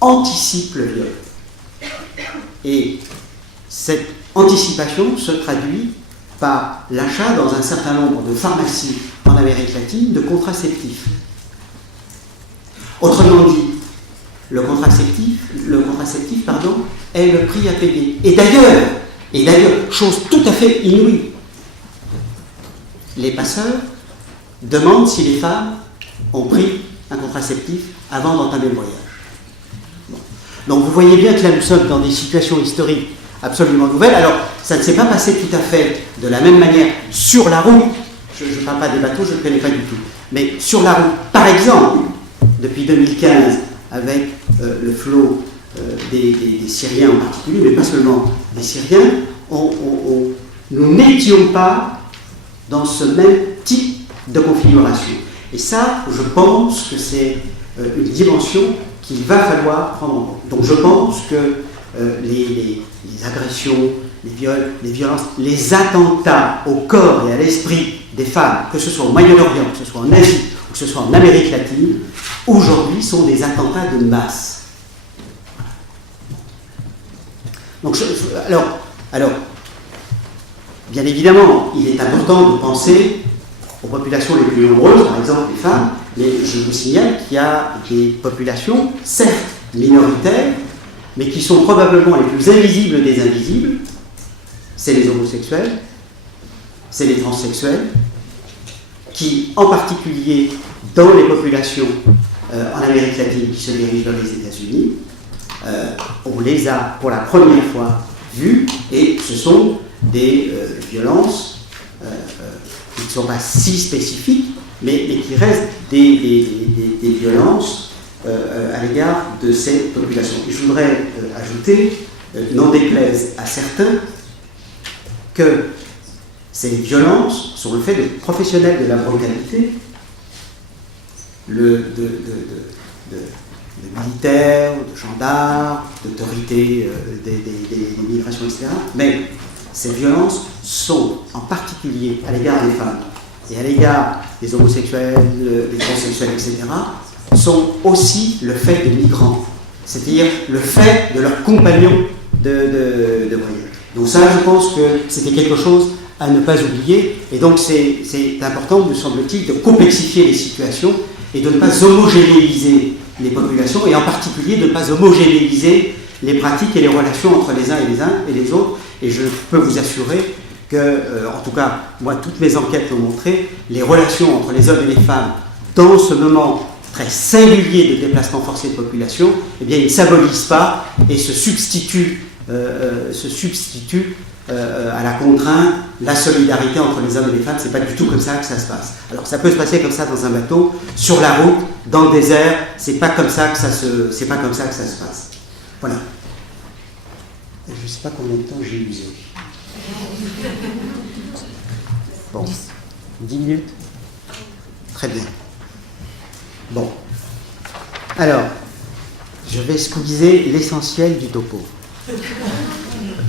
anticipent le viol. Et cette anticipation se traduit par l'achat dans un certain nombre de pharmacies en Amérique latine de contraceptifs. Autrement dit, le contraceptif, est le prix à payer. Et d'ailleurs, chose tout à fait inouïe, les passeurs demandent si les femmes ont pris un contraceptif avant d'entamer le voyage. Bon. Donc vous voyez bien que là nous sommes dans des situations historiques absolument nouvelles. Alors ça ne s'est pas passé tout à fait de la même manière sur la route. Je ne parle pas des bateaux, je ne connais pas du tout. Mais sur la route, par exemple, depuis 2015, avec le flot des Syriens en particulier, mais pas seulement des Syriens, nous n'étions pas dans ce même type de configuration. Et ça, je pense que c'est une dimension qu'il va falloir prendre en compte. Donc je pense que les agressions, les violences, les attentats au corps et à l'esprit des femmes, que ce soit au Moyen-Orient, que ce soit en Asie ou que ce soit en Amérique latine, aujourd'hui sont des attentats de masse. Donc, alors, bien évidemment, il est important de penser aux populations les plus nombreuses, par exemple les femmes, mais je vous signale qu'il y a des populations, certes minoritaires, mais qui sont probablement les plus invisibles des invisibles. C'est les homosexuels, c'est les transsexuels, qui, en particulier dans les populations en Amérique latine qui se dirigent vers les États-Unis, on les a pour la première fois vus, et ce sont des violences qui ne sont pas si spécifiques, mais qui restent des violences à l'égard de ces populations. Et je voudrais ajouter, n'en déplaise à certains, que ces violences sont le fait de professionnels de la brutalité, de militaires, de gendarmes, d'autorités des migrations, etc. Mais ces violences sont en particulier à l'égard des femmes et à l'égard des homosexuels, des transsexuels, etc., sont aussi le fait de migrants, c'est-à-dire le fait de leurs compagnons de voyage. Donc ça, je pense que c'était quelque chose à ne pas oublier, et donc c'est important, me semble-t-il, de complexifier les situations et de ne pas homogénéiser les populations, et en particulier de ne pas homogénéiser les pratiques et les relations entre les uns et les autres. Et je peux vous assurer que, en tout cas, moi, toutes mes enquêtes l'ont montré, les relations entre les hommes et les femmes, dans ce moment très singulier de déplacement forcé de population, eh bien, ils ne s'abolissent pas et se substituent à la contrainte, la solidarité entre les hommes et les femmes. C'est pas du tout comme ça que ça se passe. Alors ça peut se passer comme ça dans un bateau, sur la route, dans le désert. C'est pas comme ça que ça se passe. Voilà. Je ne sais pas combien de temps j'ai usé. Bon, 10 minutes. Très bien. Bon. Alors, je vais squeezer l'essentiel du topo.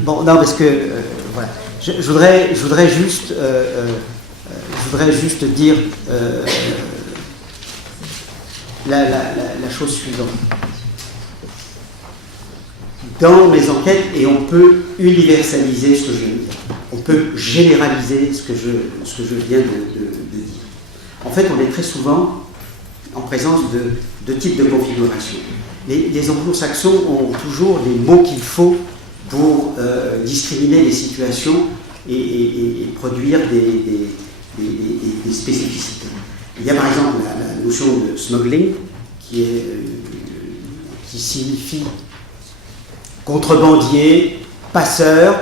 Bon, non, parce que voilà, je voudrais juste dire la chose suivante. Dans mes enquêtes, et on peut universaliser ce que je viens de dire, on peut généraliser ce que je viens de dire. En fait, on est très souvent en présence de deux types de configurations. Les anglo-saxons ont toujours les mots qu'il faut pour discriminer les situations et produire des spécificités. Il y a par exemple la notion de smuggling qui signifie contrebandier, passeur.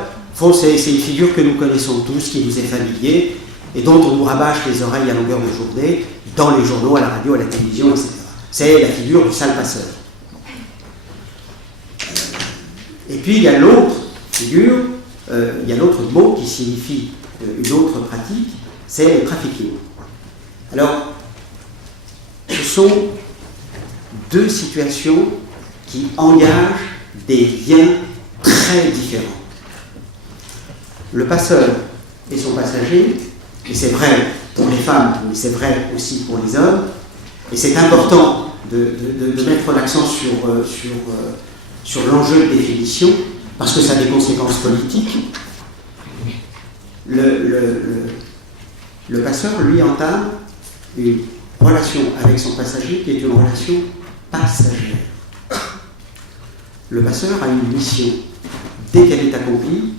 C'est une figure que nous connaissons tous, qui nous est familier et dont on nous rabâche les oreilles à longueur de journée dans les journaux, à la radio, à la télévision, etc. C'est la figure du sale passeur. Et puis il y a l'autre figure, il y a l'autre mot qui signifie une autre pratique, c'est le trafficking. Alors, ce sont deux situations qui engagent des liens très différents. Le passeur et son passager, et c'est vrai pour les femmes, mais c'est vrai aussi pour les hommes, et c'est important de mettre l'accent sur l'enjeu de définition, parce que ça a des conséquences politiques. Le passeur, lui, entame une relation avec son passager qui est une relation passagère. Le passeur a une mission. Dès qu'elle est accomplie,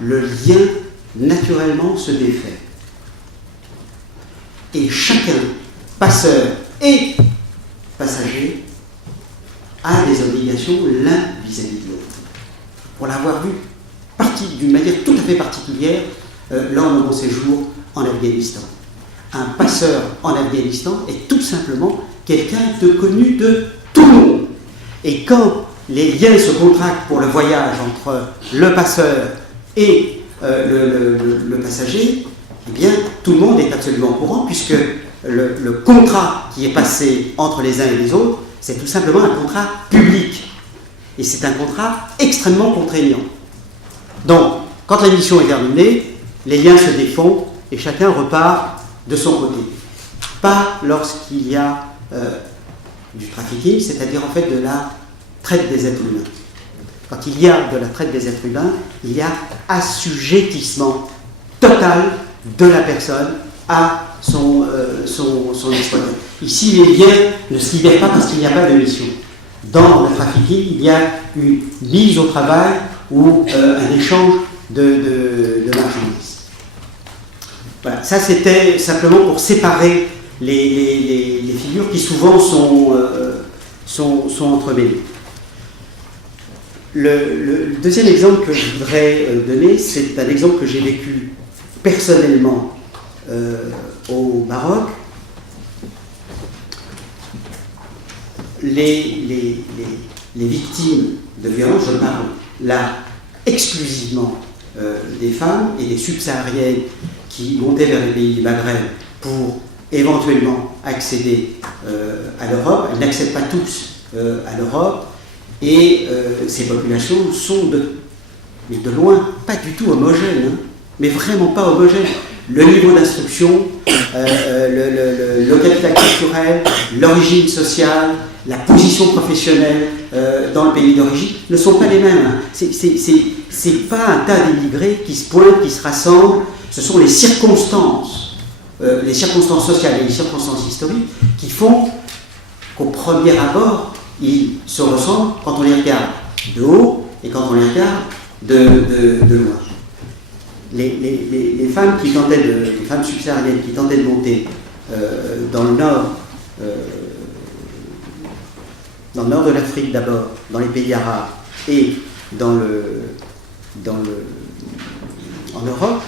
le lien, naturellement, se défait. Et chacun, passeur et passager, a des obligations l'un vis-à-vis de l'autre. Pour l'avoir vu d'une manière tout à fait particulière lors de mon séjour en Afghanistan. Un passeur en Afghanistan est tout simplement quelqu'un de connu de tout le monde. Et quand les liens se contractent pour le voyage entre le passeur et le passager, eh bien, tout le monde est absolument au courant, puisque le contrat qui est passé entre les uns et les autres, c'est tout simplement un contrat public. Et c'est un contrat extrêmement contraignant. Donc, quand la mission est terminée, les liens se défont et chacun repart de son côté. Pas lorsqu'il y a du trafficking, c'est-à-dire en fait de la traite des êtres humains. Quand il y a de la traite des êtres humains, il y a assujettissement total de la personne à son exploitant. Ici, les biens ne se libèrent pas parce qu'il n'y a pas de mission. Dans le trafficking, il y a une mise au travail ou un échange de marchandises. Voilà, ça c'était simplement pour séparer les figures qui souvent sont entremêlées. Le deuxième exemple que je voudrais donner, c'est un exemple que j'ai vécu personnellement au Maroc. Les victimes de violences, je parle là exclusivement des femmes et des subsahariennes qui montaient vers les pays du Maghreb pour éventuellement accéder à l'Europe. Elles n'accèdent pas tous à l'Europe et ces populations sont de loin pas du tout homogènes, hein, mais vraiment pas homogènes. Le niveau d'instruction, le capital culturel, l'origine sociale, la position professionnelle dans le pays d'origine ne sont pas les mêmes. C'est pas un tas d'immigrés qui se pointent, qui se rassemblent. Ce sont les circonstances sociales et les circonstances historiques qui font qu'au premier abord, ils se ressemblent quand on les regarde de haut et quand on les regarde de loin. Les femmes les femmes subsahariennes qui tentaient de monter dans le nord de l'Afrique d'abord, dans les pays arabes et en Europe,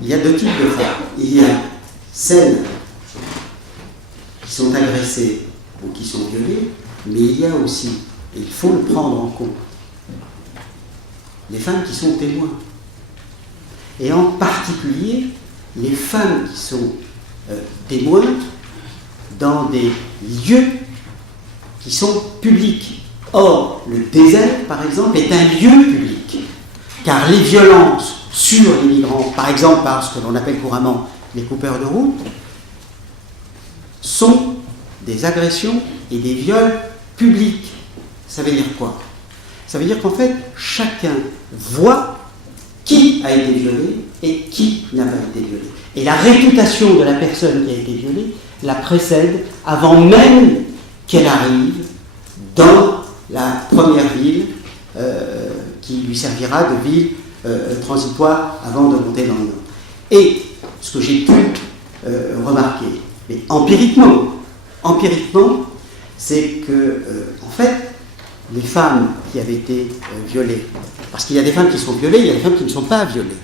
il y a deux types de femmes. Il y a celles qui sont agressées ou qui sont violées, mais il y a aussi, et il faut le prendre en compte, les femmes qui sont témoins. Et en particulier, les femmes qui sont témoins dans des lieux qui sont publics. Or, le désert, par exemple, est un lieu public, car les violences sur les migrants, par exemple par ce que l'on appelle couramment les coupeurs de route, sont des agressions et des viols publics. Ça veut dire quoi? Ça veut dire qu'en fait, chacun voit qui a été violé et qui n'a pas été violé. Et la réputation de la personne qui a été violée la précède avant même qu'elle arrive dans la première ville qui lui servira de ville transitoire avant de monter dans le nord. Et ce que j'ai pu remarquer, mais empiriquement, c'est que en fait, les femmes qui avaient été violées, parce qu'il y a des femmes qui sont violées, il y a des femmes qui ne sont pas violées.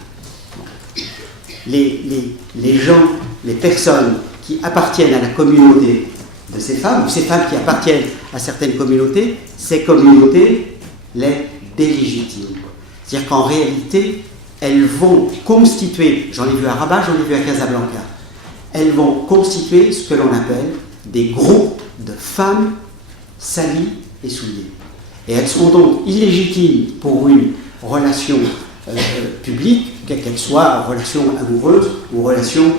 Les gens, les personnes qui appartiennent à la communauté de ces femmes, ou ces femmes qui appartiennent à certaines communautés, ces communautés les délégitiment. C'est-à-dire qu'en réalité, elles vont constituer, j'en ai vu à Rabat, j'en ai vu à Casablanca, elles vont constituer ce que l'on appelle des groupes de femmes salies et souillées. Et elles seront donc illégitimes pour une relation publique, quelle qu'elle soit, relation amoureuse ou relation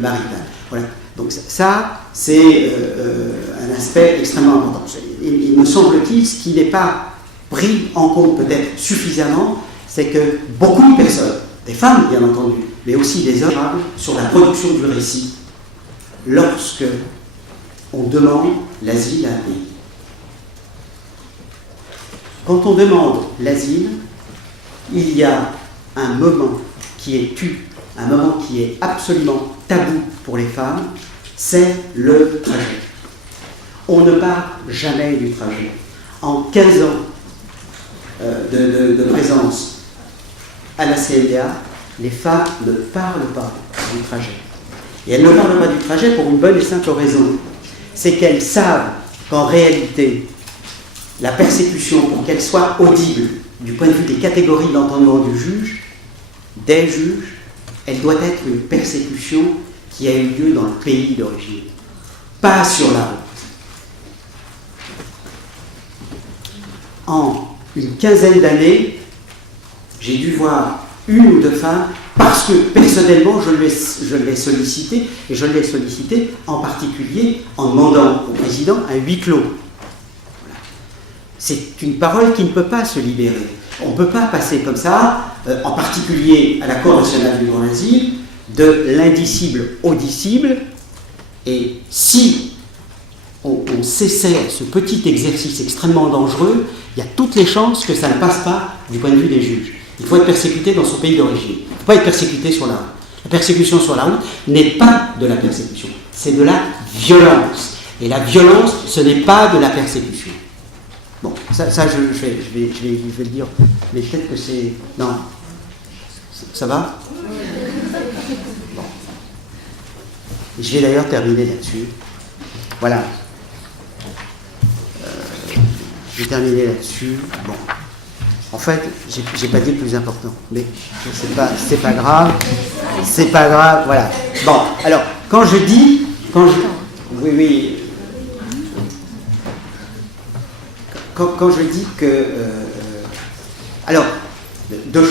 maritale. Voilà. Donc ça, c'est un aspect extrêmement important. Il me semble-t-il, ce qui n'est pas pris en compte peut-être suffisamment, c'est que beaucoup de personnes, des femmes bien entendu, mais aussi des hommes, sur la production du récit, lorsque on demande l'asile à un pays. Quand on demande l'asile, il y a un moment qui est un moment qui est absolument tabou pour les femmes, c'est le trajet. On ne parle jamais du trajet. En 15 ans de présence à la CNDA, les femmes ne parlent pas du trajet. Et elles ne parlent pas du trajet pour une bonne et simple raison. C'est qu'elles savent qu'en réalité, la persécution, pour qu'elle soit audible du point de vue des catégories d'entendement du juge, des juges, elle doit être une persécution qui a eu lieu dans le pays d'origine, pas sur la route. en une quinzaine d'années, j'ai dû voir une ou deux femmes parce que personnellement je l'ai sollicité, et je l'ai sollicité en particulier en demandant au président un huis clos. Voilà. C'est une parole qui ne peut pas se libérer. On ne peut pas passer comme ça, en particulier à la Cour nationale du droit d'asile, de l'indicible au dicible, et si on cessait ce petit exercice extrêmement dangereux, il y a toutes les chances que ça ne passe pas du point de vue des juges. Il faut être persécuté dans son pays d'origine. Il ne faut pas être persécuté sur la route. La persécution sur la route n'est pas de la persécution, c'est de la violence. Et la violence, ce n'est pas de la persécution. Bon, ça je vais le dire, mais peut-être que c'est... Non. Ça va ? Bon. Je vais d'ailleurs terminer là-dessus. Voilà. Je vais terminer là-dessus. Bon. En fait, j'ai pas dit le plus important, mais c'est pas grave. C'est pas grave, voilà. Bon, alors, quand je dis... Oui. Quand je dis que... alors, deux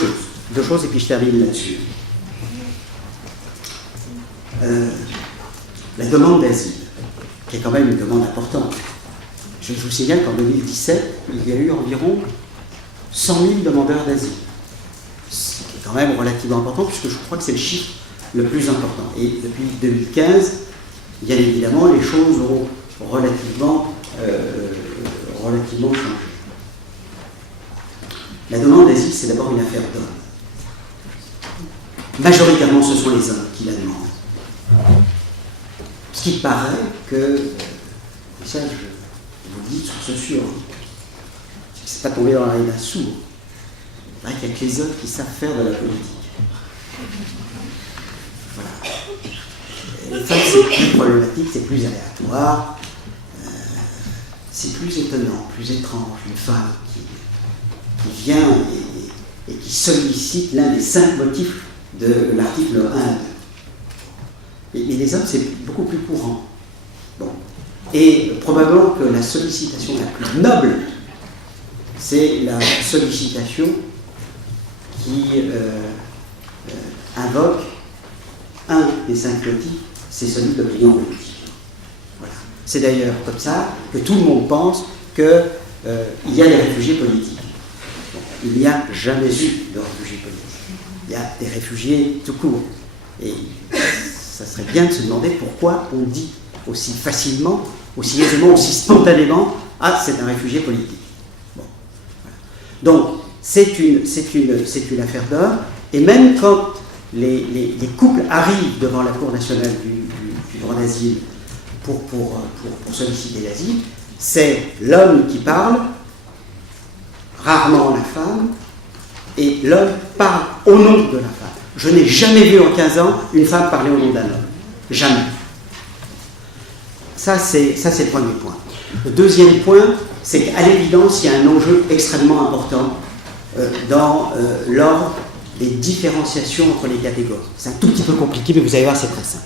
choses, et puis je termine là-dessus. La demande d'asile, qui est quand même une demande importante. Je vous signale qu'en 2017, il y a eu environ 100 000 demandeurs d'asile. Ce qui est quand même relativement important, puisque je crois que c'est le chiffre le plus important. Et depuis 2015, bien évidemment, les choses ont relativement changé. La demande d'asile, c'est d'abord une affaire d'hommes. Majoritairement, ce sont les hommes qui la demandent. Ce qui paraît que, et ça je vous le dis de source sûre, c'est pas tombé dans l'oreille d'un sourd. Il paraît qu'il n'y a que les hommes qui savent faire de la politique. Voilà. Les femmes, c'est plus problématique, c'est plus aléatoire, c'est plus étonnant, plus étrange. Une femme qui vient et qui sollicite l'un des 5 motifs de l'article 1. Mais les hommes, c'est beaucoup plus courant. Bon. Et probablement que la sollicitation la plus noble, c'est la sollicitation qui invoque un des 5 motifs, c'est celui de l'opinion politique. Voilà. C'est d'ailleurs comme ça que tout le monde pense qu'il y a des réfugiés politiques. Bon, il n'y a jamais eu de réfugiés politiques. Il y a des réfugiés tout court. Et ça serait bien de se demander pourquoi on dit aussi facilement, aussi aisément, aussi spontanément « Ah, c'est un réfugié politique ». Bon. Voilà. Donc, c'est une affaire d'hommes, et même quand les couples arrivent devant la Cour nationale du droit d'asile pour solliciter l'asile, c'est l'homme qui parle, rarement la femme, et l'homme parle au nom de la femme. Je n'ai jamais vu en 15 ans une femme parler au nom d'un homme. Jamais. Ça, c'est le premier point. Le deuxième point, c'est qu'à l'évidence, il y a un enjeu extrêmement important dans l'ordre des différenciations entre les catégories. C'est un tout petit peu compliqué, mais vous allez voir, c'est très simple.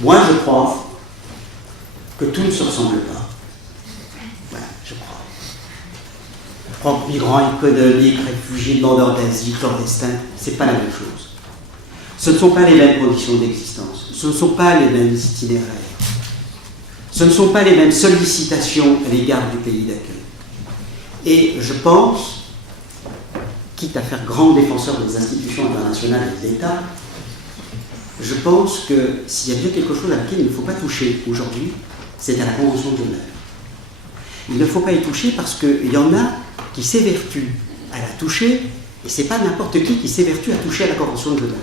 Moi, je crois que tout ne se ressemble pas. Voilà, je crois. Migrants économiques, réfugiés, demandeurs d'asile, clandestins, c'est pas la même chose. Ce ne sont pas les mêmes conditions d'existence, ce ne sont pas les mêmes itinéraires, ce ne sont pas les mêmes sollicitations à l'égard du pays d'accueil. Et je pense, quitte à faire grand défenseur des institutions internationales et de l'État, je pense que s'il y a bien quelque chose à laquelle il ne faut pas toucher aujourd'hui, c'est à la Convention de Genève. Il ne faut pas y toucher parce qu'il y en a qui s'évertuent à la toucher, et ce n'est pas n'importe qui s'évertue à toucher à la Convention de Genève.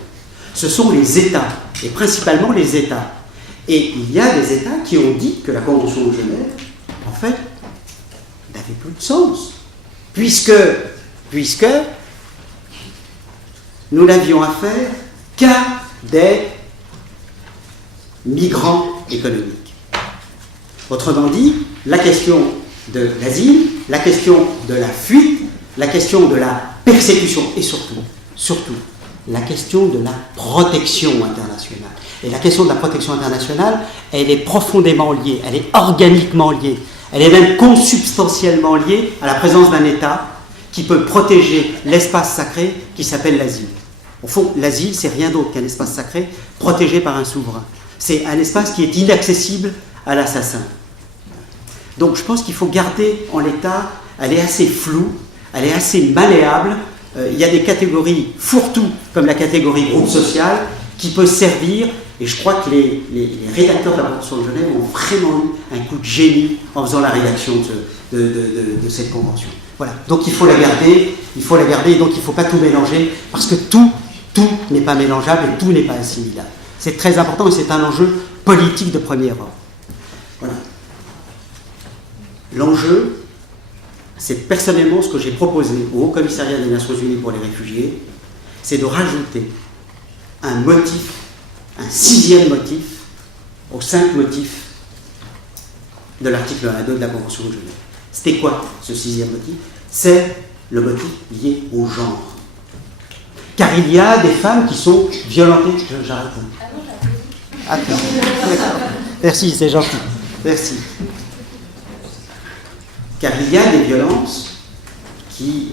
Ce sont les États, et principalement les États. Et il y a des États qui ont dit que la Convention de Genève, en fait, n'avait plus de sens, puisque nous n'avions affaire qu'à des migrants économiques. Autrement dit, la question de l'asile, la question de la fuite, la question de la persécution et surtout, la question de la protection internationale. Et la question de la protection internationale, elle est profondément liée, elle est organiquement liée Elle est même consubstantiellement liée à la présence d'un État qui peut protéger l'espace sacré qui s'appelle l'asile. Au fond, l'asile, c'est rien d'autre qu'un espace sacré protégé par un souverain. C'est un espace qui est inaccessible à l'assassin. Donc je pense qu'il faut garder en l'état, elle est assez floue, elle est assez malléable. Il y a des catégories fourre-tout, comme la catégorie groupe social, qui peut servir, et je crois que les rédacteurs de la Convention de Genève ont vraiment eu un coup de génie en faisant la rédaction de cette convention. Voilà, donc il faut la garder, et donc il ne faut pas tout mélanger, parce que tout n'est pas mélangeable et tout n'est pas assimilable. C'est très important et c'est un enjeu politique de premier ordre. Voilà. L'enjeu, c'est personnellement ce que j'ai proposé au Haut Commissariat des Nations Unies pour les réfugiés, c'est de rajouter un motif, un 6e motif, aux 5 motifs de l'article 1 et 2 de la Convention de Genève. C'était quoi ce 6e motif? C'est le motif lié au genre. Car il y a des femmes qui sont violentées. J'arrête. Ah, merci, c'est gentil. Merci. Car il y a des violences qui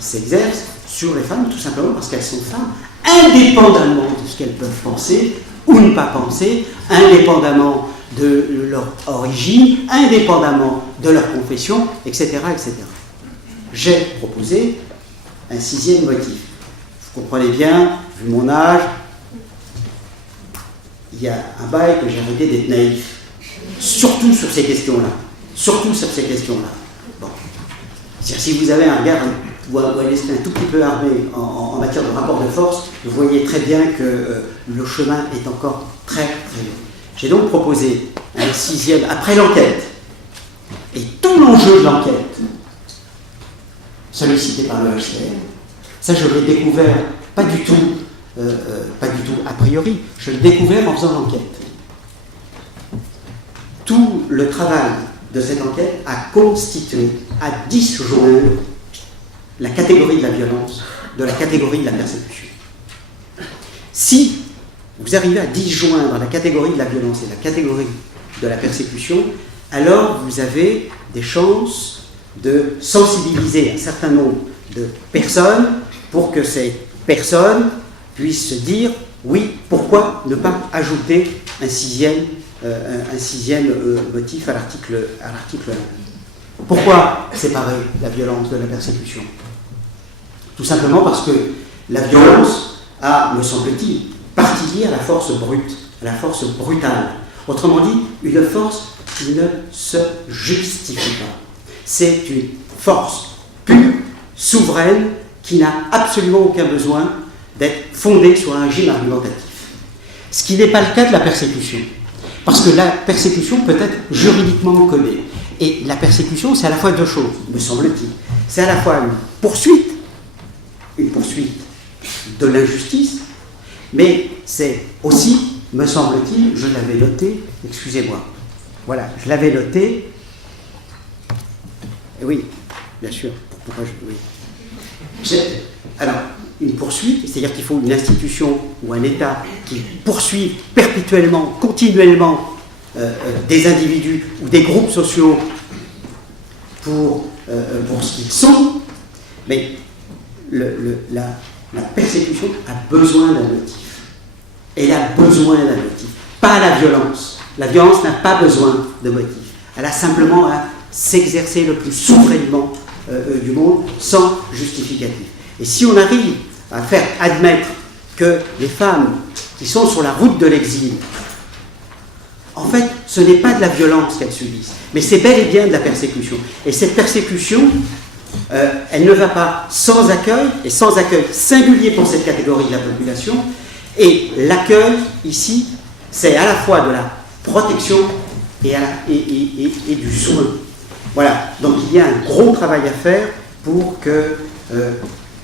s'exercent sur les femmes, tout simplement parce qu'elles sont femmes, indépendamment de ce qu'elles peuvent penser ou ne pas penser, indépendamment de leur origine, indépendamment de leur confession, etc. etc. J'ai proposé un 6e motif. Vous comprenez bien, vu mon âge, il y a un bail que j'ai arrêté d'être naïf, surtout sur ces questions-là. Surtout sur ces questions-là. Bon. Si vous avez un regard ou un esprit un tout petit peu armé en matière de rapport de force, vous voyez très bien que le chemin est encore très très long. J'ai donc proposé un 6e, après l'enquête, et tout l'enjeu de l'enquête, sollicité par le HCR, ça je l'ai découvert pas du tout a priori, je l'ai découvert en faisant l'enquête. Tout le travail de cette enquête a constitué, à disjoindre la catégorie de la violence de la catégorie de la persécution. Si vous arrivez à disjoindre la catégorie de la violence et la catégorie de la persécution, alors vous avez des chances de sensibiliser un certain nombre de personnes pour que ces personnes puissent se dire oui, pourquoi ne pas ajouter un 6e motif à l'article 1. Pourquoi séparer la violence de la persécution? Tout simplement parce que la violence a, me semble-t-il, partie liée à la force brute, à la force brutale. Autrement dit, une force qui ne se justifie pas. C'est une force pure, souveraine, qui n'a absolument aucun besoin d'être fondée sur un régime argumentatif. Ce qui n'est pas le cas de la persécution. Parce que la persécution peut être juridiquement connue. Et la persécution, c'est à la fois deux choses, me semble-t-il. C'est à la fois une poursuite de l'injustice, mais c'est aussi, me semble-t-il, je l'avais noté, excusez-moi, voilà, je l'avais noté, oui, bien sûr, pourquoi oui. Alors, une poursuite, c'est-à-dire qu'il faut une institution ou un État qui poursuive perpétuellement, continuellement des individus ou des groupes sociaux pour ce qu'ils sont, mais la persécution a besoin d'un motif. Elle a besoin d'un motif, pas la violence. La violence n'a pas besoin de motif. Elle a simplement à s'exercer le plus souverainement du monde sans justificatif. Et si on arrive à faire admettre que les femmes qui sont sur la route de l'exil, en fait, ce n'est pas de la violence qu'elles subissent, mais c'est bel et bien de la persécution. Et cette persécution, elle ne va pas sans accueil, et sans accueil singulier pour cette catégorie de la population. Et l'accueil, ici, c'est à la fois de la protection et du soin. Voilà, donc il y a un gros travail à faire pour que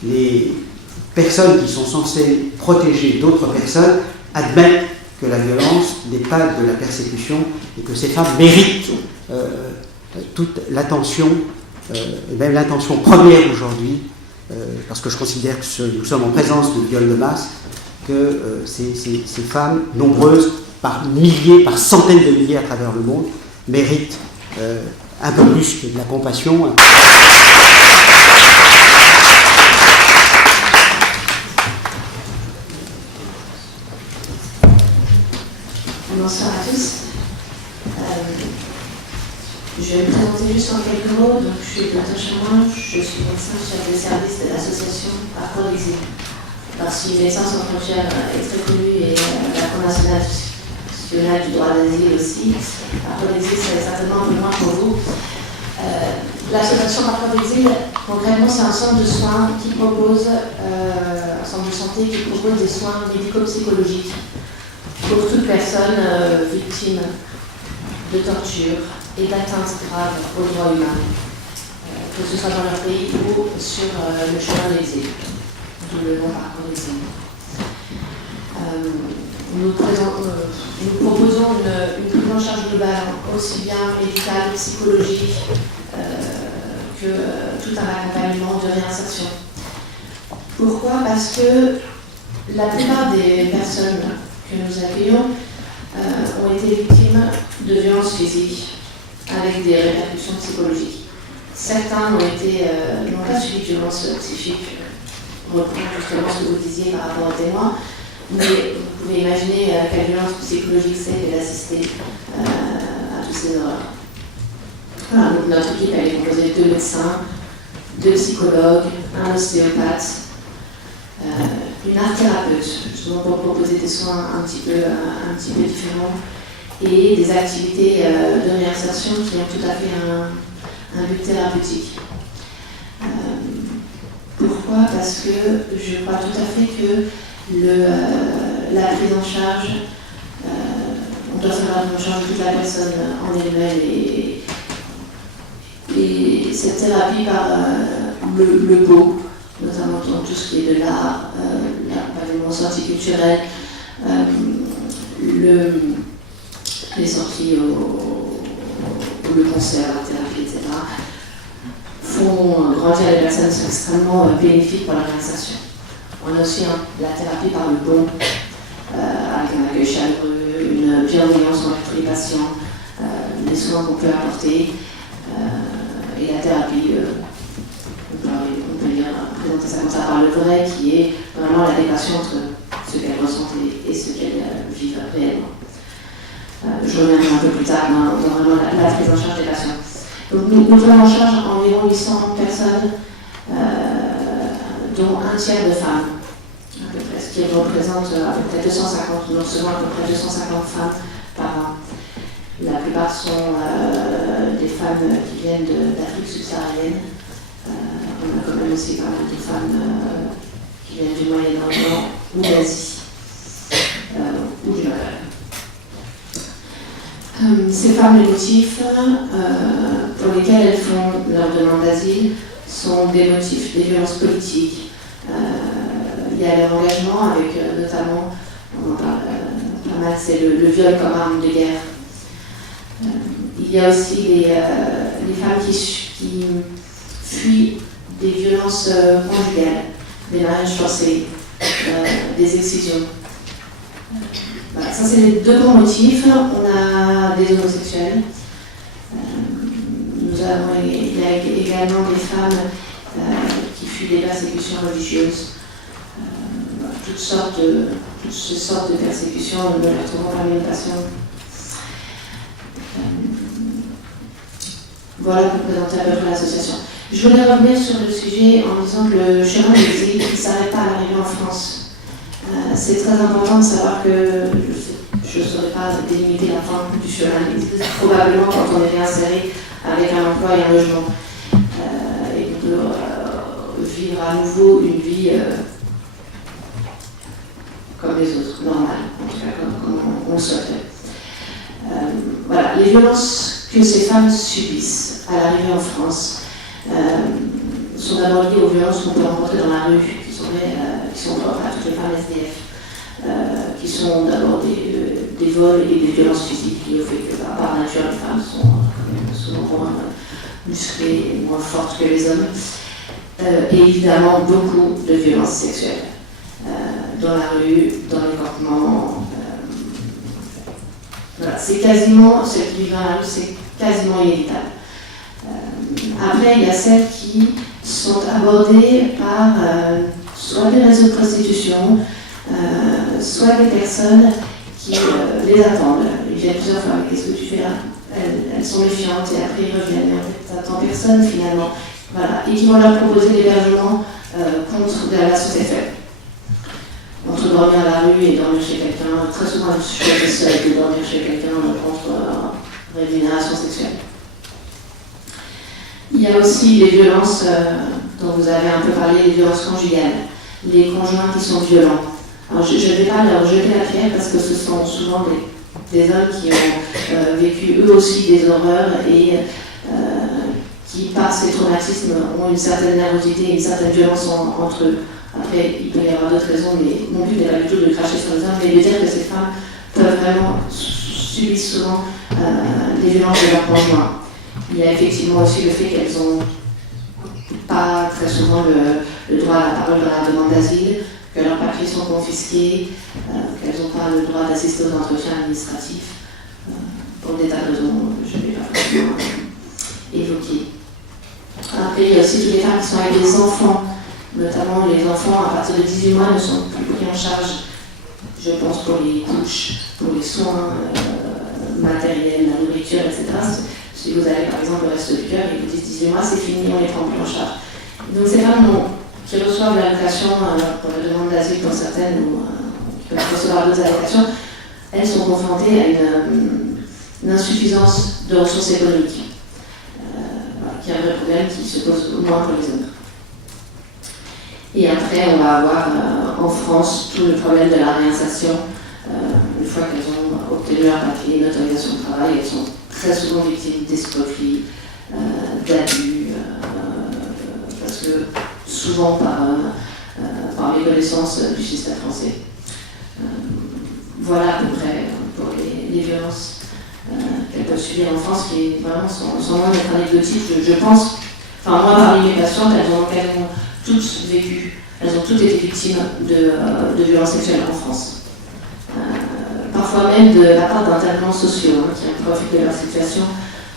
les personnes qui sont censées protéger d'autres personnes admettent que la violence n'est pas de la persécution et que ces femmes méritent toute l'attention, et même l'attention première aujourd'hui, parce que je considère que nous sommes en présence de viols de masse, que ces femmes, nombreuses, par milliers, par centaines de milliers à travers le monde, méritent un peu plus que de la compassion. Bonsoir à tous. Je vais me présenter juste en quelques mots. Donc, je suis Natacha Moin, je suis médecin chef de service de l'association Parcours d'Exil. Alors, si Médecins sans frontières est très connue et la Cour nationale du droit d'asile aussi, Parcours d'Exil, c'est certainement un peu moins pour vous. L'association Parcours d'Exil, concrètement, c'est un centre de soins qui propose, un centre de santé qui propose des soins médico-psychologiques pour toute personne victime de torture et d'atteintes graves aux droits humains, que ce soit dans leur pays ou sur le chemin de l'exil, d'où le nom Parcours d'Exil. Nous proposons une prise en charge globale, aussi bien médicale, psychologique, que tout un accompagnement de réinsertion. Pourquoi ? Parce que la plupart des personnes que nous accueillons ont été victimes de violences physiques avec des répercussions psychologiques. Certains n'ont pas subi de violences psychiques, reprenant justement ce que vous disiez par rapport aux témoins, mais vous pouvez imaginer quelle violence psychologique c'est que d'assister à toutes ces horreurs. Voilà, donc notre équipe elle est composée de 2 médecins, 2 psychologues, un ostéopathe, une art thérapeute, justement pour proposer des soins un petit peu différents, et des activités de réinsertion qui ont tout à fait un but thérapeutique. Pourquoi ? Parce que je crois tout à fait que la prise en charge, on doit faire la prise en charge de toute la personne en elle-même, et cette thérapie par le beau, notamment dans tout ce qui est de l'art, l'accompagnement socioculturel, les sorties le concert, la thérapie, etc., font grandir les personnes, sont extrêmement bénéfiques pour la réinsertion. On a aussi la thérapie par le bon, avec un accueil chaleureux, une bienveillance envers tous les patients, les soins qu'on peut apporter, et la thérapie, on peut dire, présenter ça comme ça par le vrai, qui est vraiment l'adéquation entre ce qu'elles ressentent et ce qu'elles vivent réellement. Je reviendrai un peu plus tard dans vraiment la prise en charge des patients. Donc nous prenons en charge environ 800 personnes, dont un tiers de femmes, à peu près, ce qui représente à peu près 250, nous recevons à peu près 250 femmes par an. La plupart sont des femmes qui viennent d'Afrique subsaharienne. On a quand même aussi pas mal de femmes qui viennent du Moyen-Orient ou d'Asie, ou du Maghreb. Ces femmes, les motifs pour lesquels elles font leur demande d'asile sont des motifs, des violences politiques. Il y a leur engagement avec notamment, on en parle pas mal, c'est le viol comme arme de guerre. Il y a aussi les femmes qui fuient des violences conjugales, des mariages forcés, des excisions. Voilà, ça c'est les 2 grands motifs. On a des homosexuels. Il y a également des femmes qui fuient des persécutions religieuses. Toutes ces sortes de persécutions, nous les retrouvons parmi les patients. Voilà pour présenter à peu près l'association. Je voulais revenir sur le sujet en disant que le chemin de l'exil ne s'arrête pas à l'arrivée en France. C'est très important de savoir que je ne saurais pas délimiter la fin du chemin de l'exil, probablement quand on est réinséré avec un emploi et un logement, et qu'on peut vivre à nouveau une vie comme les autres, normale, en tout cas comme on le souhaiterait. Voilà, les violences que ces femmes subissent à l'arrivée en France sont d'abord liées aux violences qu'on peut rencontrer dans la rue, qui sont propres à toutes les femmes SDF, qui sont d'abord des vols et des violences physiques, liées au fait que par nature les femmes sont souvent moins musclées et moins fortes que les hommes, et évidemment beaucoup de violences sexuelles dans la rue, dans les campements. Voilà, c'est quasiment, celles qui vivent dans la rue, c'est quasiment inévitables. Après, il y a celles qui sont abordées par soit des réseaux de prostitution, soit des personnes qui les attendent. Ils viennent plusieurs fois, qu'est-ce que tu fais là? Elles sont méfiantes et après ils reviennent, mais en fait, t'attends personne finalement. Voilà. Et qui vont leur proposer l'hébergement contre de la société faible. Entre dormir à la rue et dormir chez quelqu'un, très souvent je suis assez seule de dormir chez quelqu'un contre rémunération sexuelle. Il y a aussi les violences dont vous avez un peu parlé, les violences conjugales, les conjoints qui sont violents. Alors je ne vais pas leur jeter la pierre parce que ce sont souvent des hommes qui ont vécu eux aussi des horreurs et qui par ces traumatismes ont une certaine nervosité et une certaine violence entre eux. Après, il peut y avoir d'autres raisons, mais mon but n'est pas du tout de cracher sur les hommes, mais de dire que ces femmes peuvent vraiment subir souvent les violences de leurs conjoints. Il y a effectivement aussi le fait qu'elles n'ont pas très souvent le droit à la parole dans la demande d'asile, que leurs papiers sont confisqués, qu'elles n'ont pas le droit d'assister aux entretiens administratifs, pour des tas de raisons que je ne vais pas forcément évoquer. Après, il y a aussi toutes les femmes qui sont avec des enfants, notamment les enfants à partir de 18 mois ne sont plus pris en charge, je pense, pour les couches, pour les soins matériels, la nourriture, etc. Si vous avez par exemple le Restos du Cœur et vous dites 18 mois, c'est fini, on les prend plus en charge. Donc ces femmes qui reçoivent l'allocation pour la demande d'asile pour certaines ou qui peuvent recevoir d'autres allocations, elles sont confrontées à une insuffisance de ressources économiques, qui est un vrai problème qui se pose moins pour les hommes. Et après, on va avoir en France tout le problème de la réinsertion. Une fois qu'elles ont obtenu leur papier, une autorisation de travail, elles sont très souvent victimes d'escroqueries, d'abus, parce que souvent par méconnaissance du système français. Voilà à peu près pour les violences qu'elles peuvent subir en France, qui vraiment sont loin d'être anecdotiques. Je pense, enfin moi parmi mes patientes, elles ont toutes vécu, elles ont toutes été victimes de violences sexuelles en France. Parfois même de la part d'intervenants sociaux qui en profitent de leur situation.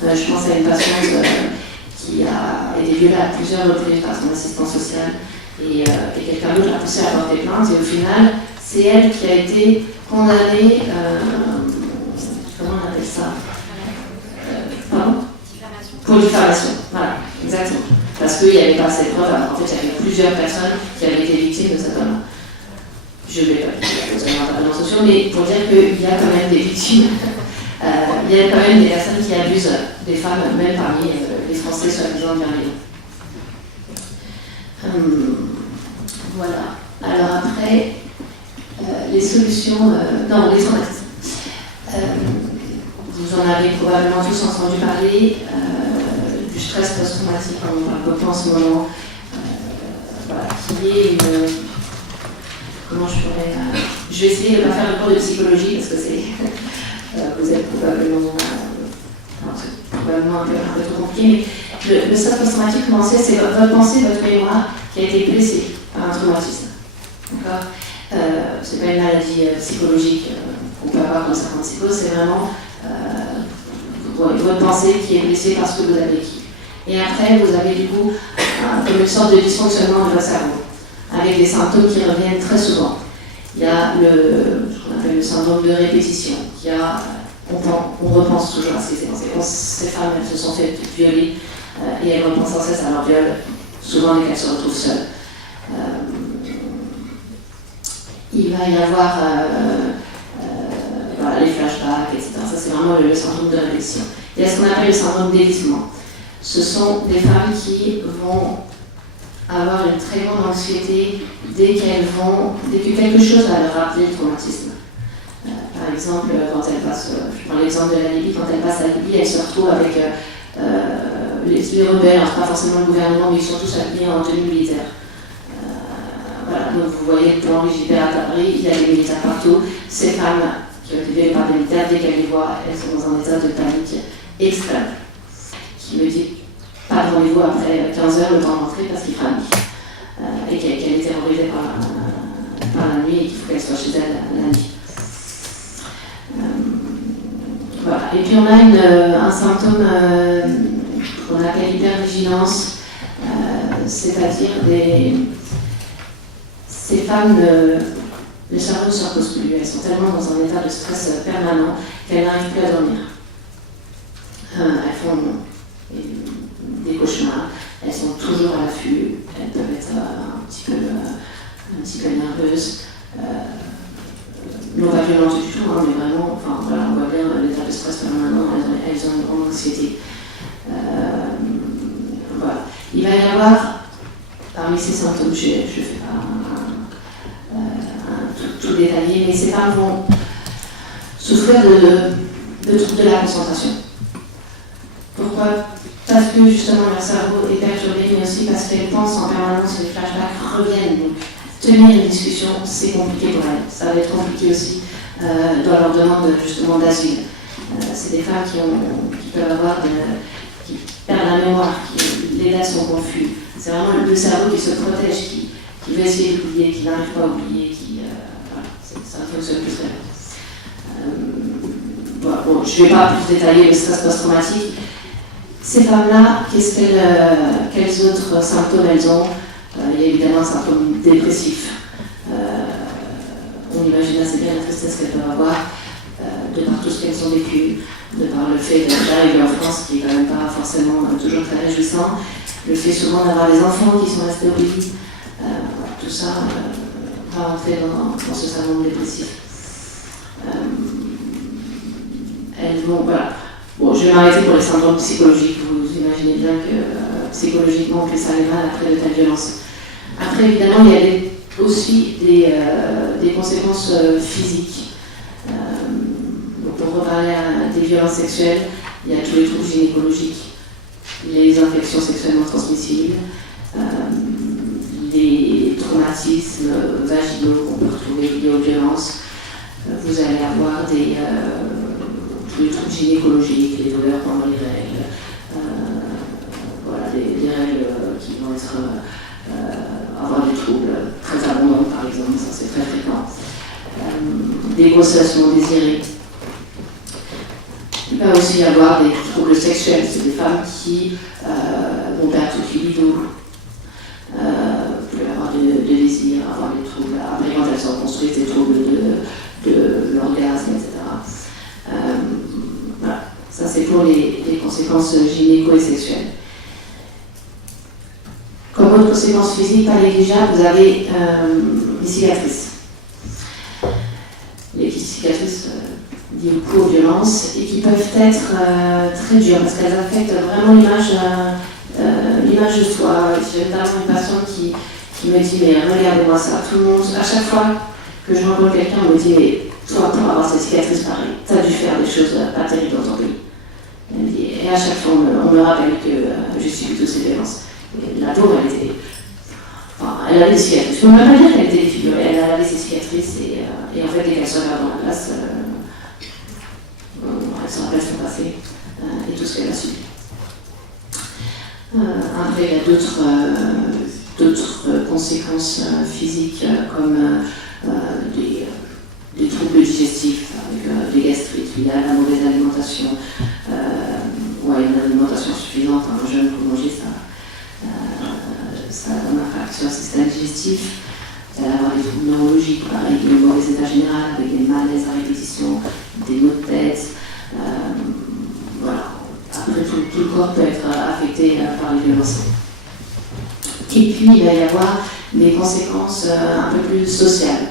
Je pense à une patiente qui a été violée à plusieurs reprises par son assistant social et quelqu'un d'autre l'a poussée à porter plainte et au final, c'est elle qui a été condamnée, comment on appelle ça? Pardon? Pour diffamation, voilà, exactement. Parce qu'il n'y avait pas assez de preuves, alors en fait il y avait plusieurs personnes qui avaient été victimes de cet homme. Je ne vais pas dire aux intervenants sociaux, mais pour dire qu'il y a quand même des victimes, il y a quand même des personnes qui abusent des femmes, même parmi les Français soi-disant bienveillants. Voilà. Alors après, les solutions, non, les traumatismes. Vous en avez probablement tous entendu parler, du stress post-traumatique, on parle beaucoup en ce moment, voilà, qui est une... Comment je pourrais... je vais essayer de ne pas faire le cours de psychologie parce que c'est... vous êtes probablement un peu trop compliqué, mais le stress post-traumatique, comment c'est votre pensée, votre mémoire qui a été blessée par un traumatisme. D'accord? C'est pas une maladie psychologique qu'on peut avoir comme certains psychoses, c'est vraiment votre pensée qui est blessée par ce que vous avez vécu. Et après, vous avez du coup comme une sorte de dysfonctionnement de votre cerveau, avec des symptômes qui reviennent très souvent. Il y a ce qu'on appelle le syndrome de répétition, on repense toujours à ce qui s'est passé. Ces femmes, elles se sont fait violer et elles repensent sans cesse à leur viol, souvent dès qu'elles se retrouvent seules. Il va y avoir les flashbacks, etc. Ça, c'est vraiment le syndrome de répétition. Il y a ce qu'on appelle le syndrome d'évitement. Ce sont des femmes qui vont avoir une très grande anxiété dès que quelque chose va leur rappeler le traumatisme. Par exemple, quand elle passe, je prends l'exemple de la Libye, quand elle passe à Libye, elle se retrouve avec les rebelles, alors pas forcément le gouvernement, mais ils sont tous habillés en tenue militaire. Voilà, donc vous voyez le plan Rigibert à Paris, il y a des militaires partout. Ces femmes qui ont été violées par des militaires, dès qu'elles les voient, elles sont dans un état de panique extrême. Qui me dit pas de rendez-vous après 15 heures, le temps d'entrer parce qu'il fera nuit. Et qu'elle est terrorisée par la nuit et qu'il faut qu'elle soit chez elle la nuit. Voilà. Et puis on a un symptôme qu'on appelle hypervigilance, c'est-à-dire ces femmes, le cerveau ne se repose plus, elles sont tellement dans un état de stress permanent qu'elles n'arrivent plus à dormir. Elles font des cauchemars, elles sont toujours à l'affût, elles peuvent être un petit peu nerveuses, non pas violentes du tout, mais vraiment, on voit bien l'état de stress permanent, elles ont une grande anxiété. Voilà. Il va y avoir, parmi ces symptômes, je ne fais pas tout détaillé, mais ces femmes vont souffrir de troubles de la concentration. Pourquoi ? Parce que justement leur cerveau est perturbé, mais aussi parce qu'elles pensent en permanence, les flashbacks reviennent. Donc, tenir une discussion, c'est compliqué pour elles. Ça va être compliqué aussi dans leur demande justement d'asile. C'est des femmes qui peuvent avoir qui perdent la mémoire, les dates sont confus. C'est vraiment le cerveau qui se protège, qui veut essayer d'oublier, qui n'arrive pas à oublier, ça fonctionne plus très bien. Bon, je ne vais pas plus détailler le stress post-traumatique. Ces femmes-là, quels autres symptômes elles ont ? Il y a évidemment un symptôme dépressif. On imagine assez bien la tristesse qu'elles peuvent avoir, de par tout ce qu'elles ont vécu, de par le fait d'arriver en France, qui n'est quand même pas forcément toujours très réjouissant, le fait souvent d'avoir des enfants qui sont restés au pays, tout ça va rentrer dans ce syndrome dépressif. Elles vont, voilà. Bon, je vais m'arrêter pour les syndromes psychologiques. Vous imaginez bien que psychologiquement, on peut s'arriver mal après de telles violences. Après, évidemment, il y a aussi des conséquences physiques. Donc, pour reparler des violences sexuelles, il y a tous les troubles gynécologiques, les infections sexuellement transmissibles, les traumatismes vaginaux qu'on peut retrouver liés aux violences. Vous allez avoir tous les troubles gynécologiques, les douleurs pendant les règles, voilà, des règles qui vont avoir des troubles très abondants, par exemple, ça c'est très fréquent. Des grossesses non désirées. Il va aussi y avoir des troubles sexuels, c'est des femmes qui vont perdre toute libido, peuvent avoir de désir, avoir des troubles, après quand elles sont construites, des troubles de l'orgasme, etc. Voilà. Ça c'est pour les conséquences gynéco et sexuelles. Comme autre conséquence physique pas négligeable, vous avez les cicatrices. Les cicatrices liées aux violences et qui peuvent être très dures parce qu'elles affectent vraiment l'image de soi. J'ai notamment une patiente qui me dit mais regardez-moi ça, tout le monde, à chaque fois que je rencontre quelqu'un, on me dit mais toi pour avoir cette cicatrice pareille, tu as dû faire des choses pas terribles dans ton pays. Et à chaque fois on me rappelle que j'ai subi toutes ces violences. Et la pauvre elle avait des cicatrices. Je ne peux même pas dire qu'elle était défigurée, elle avait ses cicatrices et en fait dès qu'elle se regarde dans la glace, elle se rappelle son passé et tout ce qu'elle a subi. Après, il y a d'autres conséquences physiques comme des troubles digestifs, avec des gastrites liées à la mauvaise alimentation, une alimentation suffisante, un jeune pour manger, ça donne un fraction au système digestif. Il va y avoir des troubles neurologiques, pareil, des mauvais états généraux, avec des malaises à répétition, des maux de tête. Voilà. Après, tout le corps peut être affecté par les violences. Et puis, il va y avoir des conséquences un peu plus sociales,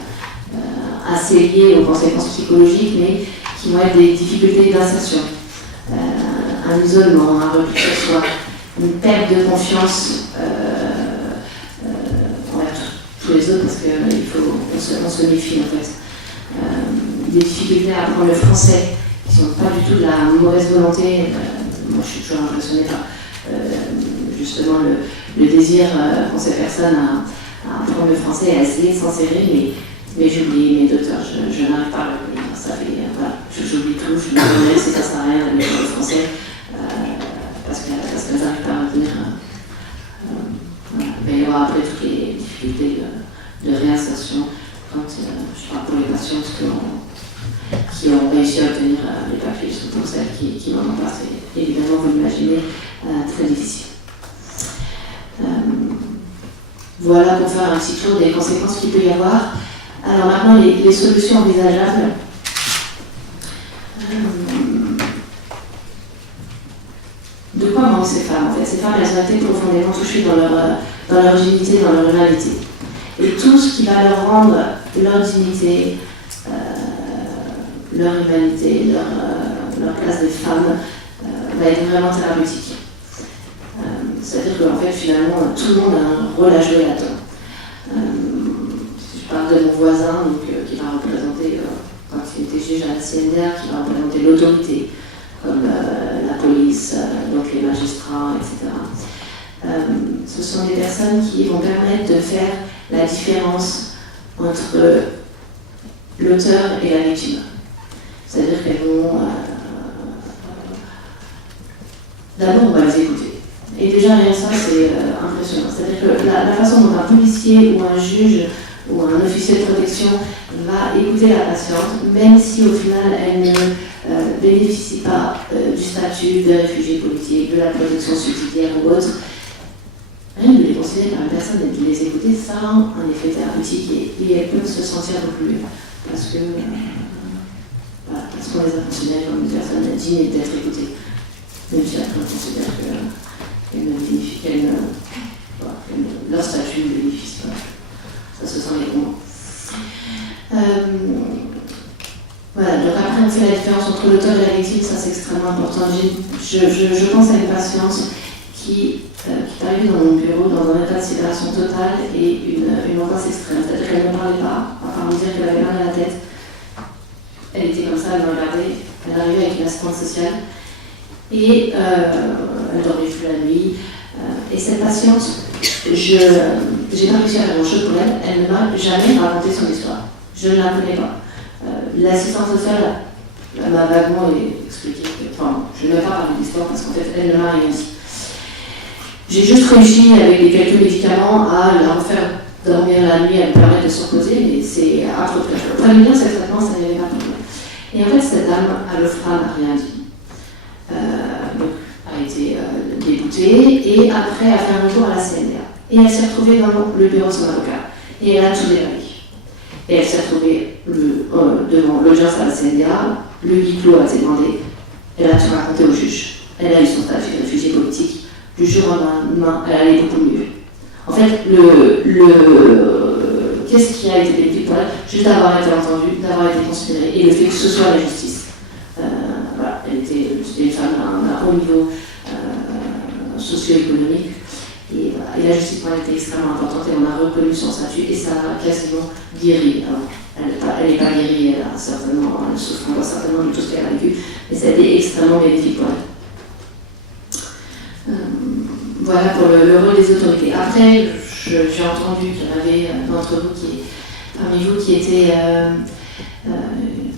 assez liées aux conséquences psychologiques, mais qui vont être des difficultés d'insertion, un isolement, un repli sur soi, une perte de confiance envers tous les autres, parce qu'on se méfie en fait. Des difficultés à apprendre le français, qui ne sont pas du tout de la mauvaise volonté. Moi, je suis toujours impressionnée par justement le désir qu'ont ces personnes à apprendre le français et à essayer de s'insérer, mais j'oublie mes auteurs, je n'arrive pas à le lire. Ça fait, voilà, j'oublie tout, je me demande si ça sert à rien de lire le français, parce qu'elles n'arrivent pas à retenir. Mais il y aura après toutes les difficultés de réinsertion quand je parle pour les patientes qui ont réussi à obtenir les papiers, surtout pour celles qui Voilà pour faire un petit tour des conséquences qu'il peut y avoir. Alors maintenant, les solutions envisageables. De quoi manquent ces femmes en fait? Ces femmes, elles ont été profondément touchées dans leur dignité, dans leur humanité. Et tout ce qui va leur rendre leur dignité, leur humanité, leur place des femmes, va être vraiment thérapeutique. C'est-à-dire qu'en fait, finalement, tout le monde a un rôle à jouer là-dedans. Je parle de mon voisin, donc, qui va représenter, quand il était juge à la CNR, qui va représenter l'autorité, comme la police, donc les magistrats, etc. Ce sont des personnes qui vont permettre de faire la différence entre l'auteur et la victime. C'est-à-dire qu'elles vont... D'abord, on va les écouter. Et déjà, rien que ça, c'est impressionnant. C'est-à-dire que la façon dont un policier ou un juge ou un officier de protection va écouter la patiente, même si au final elle ne bénéficie pas du statut de réfugié politique, de la protection subsidiaire ou autre, rien de les considérer comme une personne et de les écouter, ça a un effet thérapeutique et elles peuvent se sentir beaucoup mieux. Parce que parce qu'on les a considérées comme des personnes dignes d'être écoutées. Même si après on considère qu'elles leur statut ne bénéficie pas. Ça se sent les bons. Voilà, donc après on fait la différence entre l'auteur et la victime, ça c'est extrêmement important. Je pense à une patiente qui est arrivée dans mon bureau dans un état de sidération totale et une angoisse extrême. C'est-à-dire qu'elle ne parlait pas, à part me dire qu'elle avait mal à la tête. Elle était comme ça, elle me regardait, elle arrivait avec une assistante sociale et elle dormait plus la nuit. Et cette patiente, j'ai pas réussi à faire grand-chose pour elle, elle ne m'a jamais raconté son histoire. Je ne la connais pas. L'assistante sociale m'a vaguement expliqué que, enfin, je ne vais pas parler d'histoire parce qu'en fait, elle ne m'a rien dit. J'ai juste réussi avec les quelques médicaments à la refaire dormir la nuit, à lui permettre de se reposer, mais c'est à peu près. Pour bien ce traitement, ça n'y avait pas de problème. Et en fait, cette dame, à l'OFPRA, n'a rien dit. Donc, a été déboutée et après a fait un retour à la CNDA. Et elle s'est retrouvée dans le bureau de son avocat. Et elle a tout dévalé. Et elle s'est retrouvée devant l'audience à la CNDA, le huis clos a été demandé, elle a tout raconté au juge. Elle a eu son statut de réfugié politique. Du jour au lendemain, elle allait beaucoup mieux. En fait, qu'est-ce qui a été bénéfique pour elle? Juste d'avoir été entendue, d'avoir été considérée, et le fait que ce soit la justice. Voilà, c'était une femme d'un haut niveau socio-économique. Et la justice pour elle était extrêmement importante et on a reconnu son statut et ça a quasiment guéri. Alors, elle n'est pas guérie, elle souffre encore certainement de tout ce qu'elle a vécu, mais ça a été extrêmement bénéfique pour elle. Voilà pour le rôle des autorités. Après, j'ai entendu qu'il y en avait d'entre vous parmi vous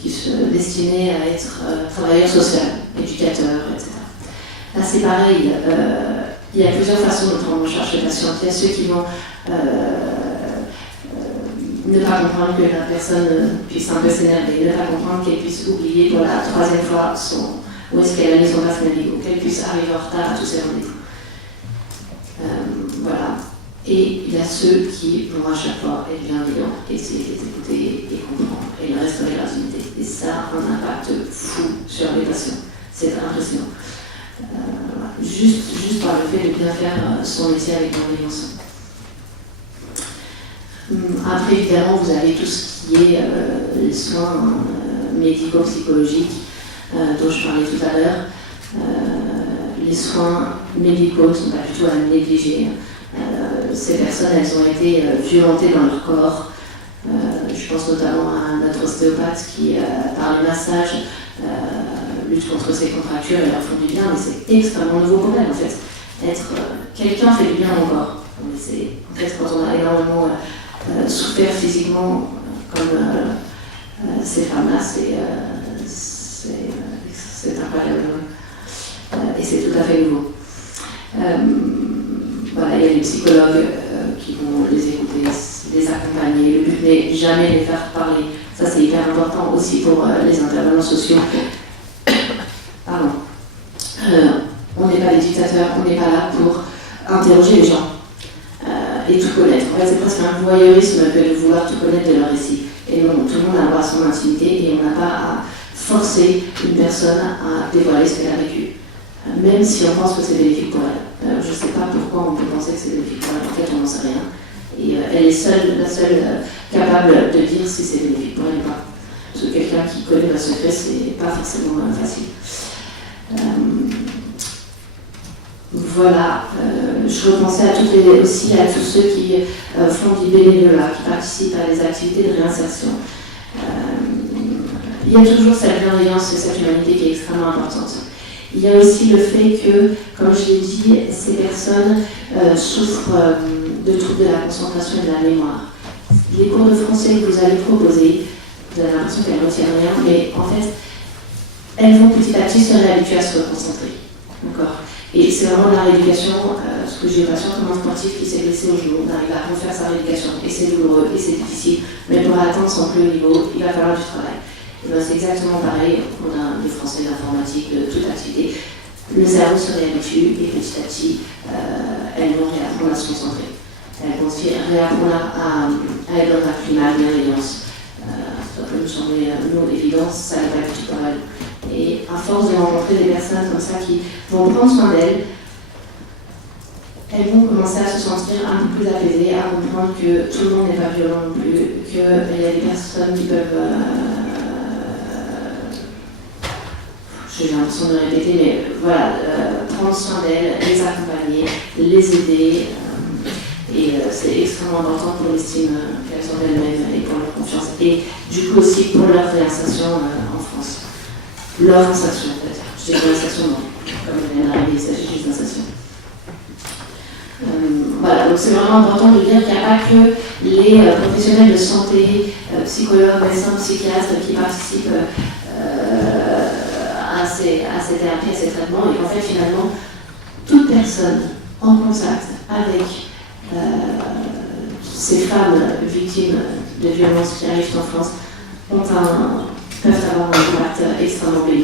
qui se destinaient à être travailleurs sociaux, éducateurs, etc. Là, c'est pareil. Il y a plusieurs façons de prendre en charge les patients. Il y a ceux qui vont ne pas comprendre que la personne puisse un peu s'énerver, ne pas comprendre qu'elle puisse oublier pour la troisième fois où est-ce qu'elle a mis son passe médical, qu'elle puisse arriver en retard à tous ses rendez-vous. Voilà. Et il y a ceux qui vont à chaque fois être bienveillants, essayer d'écouter et comprendre et de restaurer leur dignité. Et ça a un impact fou sur les patients. C'est impressionnant. Juste par le fait de bien faire son métier avec bienveillance. Après, évidemment, vous avez tout ce qui est les soins médico-psychologiques dont je parlais tout à l'heure. Les soins médicaux ne sont pas du tout à négliger. Ces personnes, elles ont été violentées dans leur corps. Je pense notamment à notre ostéopathe qui, par le massage, lutte contre ces contractures et leur font du bien, mais c'est extrêmement nouveau pour elle en fait. Quelqu'un fait du bien au corps. En fait, quand on a énormément souffert physiquement, comme ces femmes-là, c'est incroyable. Et c'est tout à fait nouveau. Voilà, il y a des psychologues qui vont les écouter, les accompagner. Le but n'est jamais les faire parler. Ça, c'est hyper important aussi pour les intervenants sociaux. Pardon. On n'est pas des dictateurs, on n'est pas là pour interroger les gens. et tout connaître. En fait, c'est presque un voyeurisme que de vouloir tout connaître de leur récit. Et non, tout le monde a droit à son intimité et on n'a pas à forcer une personne à dévoiler ce qu'elle a vécu. Même si on pense que c'est bénéfique pour elle. Je ne sais pas pourquoi on peut penser que c'est bénéfique pour elle. En fait, on n'en sait rien. Et elle est la seule capable de dire si c'est bénéfique pour elle ou pas. Parce que quelqu'un qui connaît le secret, c'est pas forcément facile. Voilà, je repensais aussi à tous ceux qui font du bénévolat, qui participent à des activités de réinsertion. Il y a toujours cette bienveillance et cette humanité qui est extrêmement importante. Il y a aussi le fait que, comme je l'ai dit, ces personnes souffrent de troubles de la concentration et de la mémoire. Les cours de français que vous allez proposer, vous avez l'impression qu'elles ne retiennent rien, mais en fait, elles vont petit à petit se réhabituer à se reconcentrer. D'accord ? Et c'est vraiment de la rééducation, ce que j'ai eu un patient comme un sportif qui s'est blessé au genou, on arrive à refaire sa rééducation, et c'est douloureux, et c'est difficile, mais pour atteindre son plus haut niveau, il va falloir du travail. Et ben c'est exactement pareil, on a des français, l'informatique, toute activité. Le cerveau se réhabitue, et petit à petit, elles vont réapprendre à se concentrer. Elles vont aussi réapprendre à être dans un climat de bienveillance. Ça peut nous sembler évident, ça n'est pas du tout pour elles. Et à force de rencontrer des personnes comme ça qui vont prendre soin d'elles, elles vont commencer à se sentir un peu plus apaisées, à comprendre que tout le monde n'est pas violent non plus, qu'il y a des personnes qui peuvent, j'ai l'impression de répéter, mais voilà, prendre soin d'elles, les accompagner, les aider. Et c'est extrêmement important pour l'estime qu'elles ont d'elles-mêmes et pour leur confiance. Et du coup aussi pour leur réinsertion en France. Leur insertion, en fait. Je dis réinsertion, non. Comme je viens d'arriver, il s'agit juste d'insertion. Voilà, donc c'est vraiment important de dire qu'il n'y a pas que les professionnels de santé, psychologues, médecins, psychiatres qui participent à ces thérapies, à ces traitements, et qu'en fait, finalement, toute personne en contact avec ces femmes victimes de violences qui arrivent en France peuvent avoir un impact extrêmement bénéfique.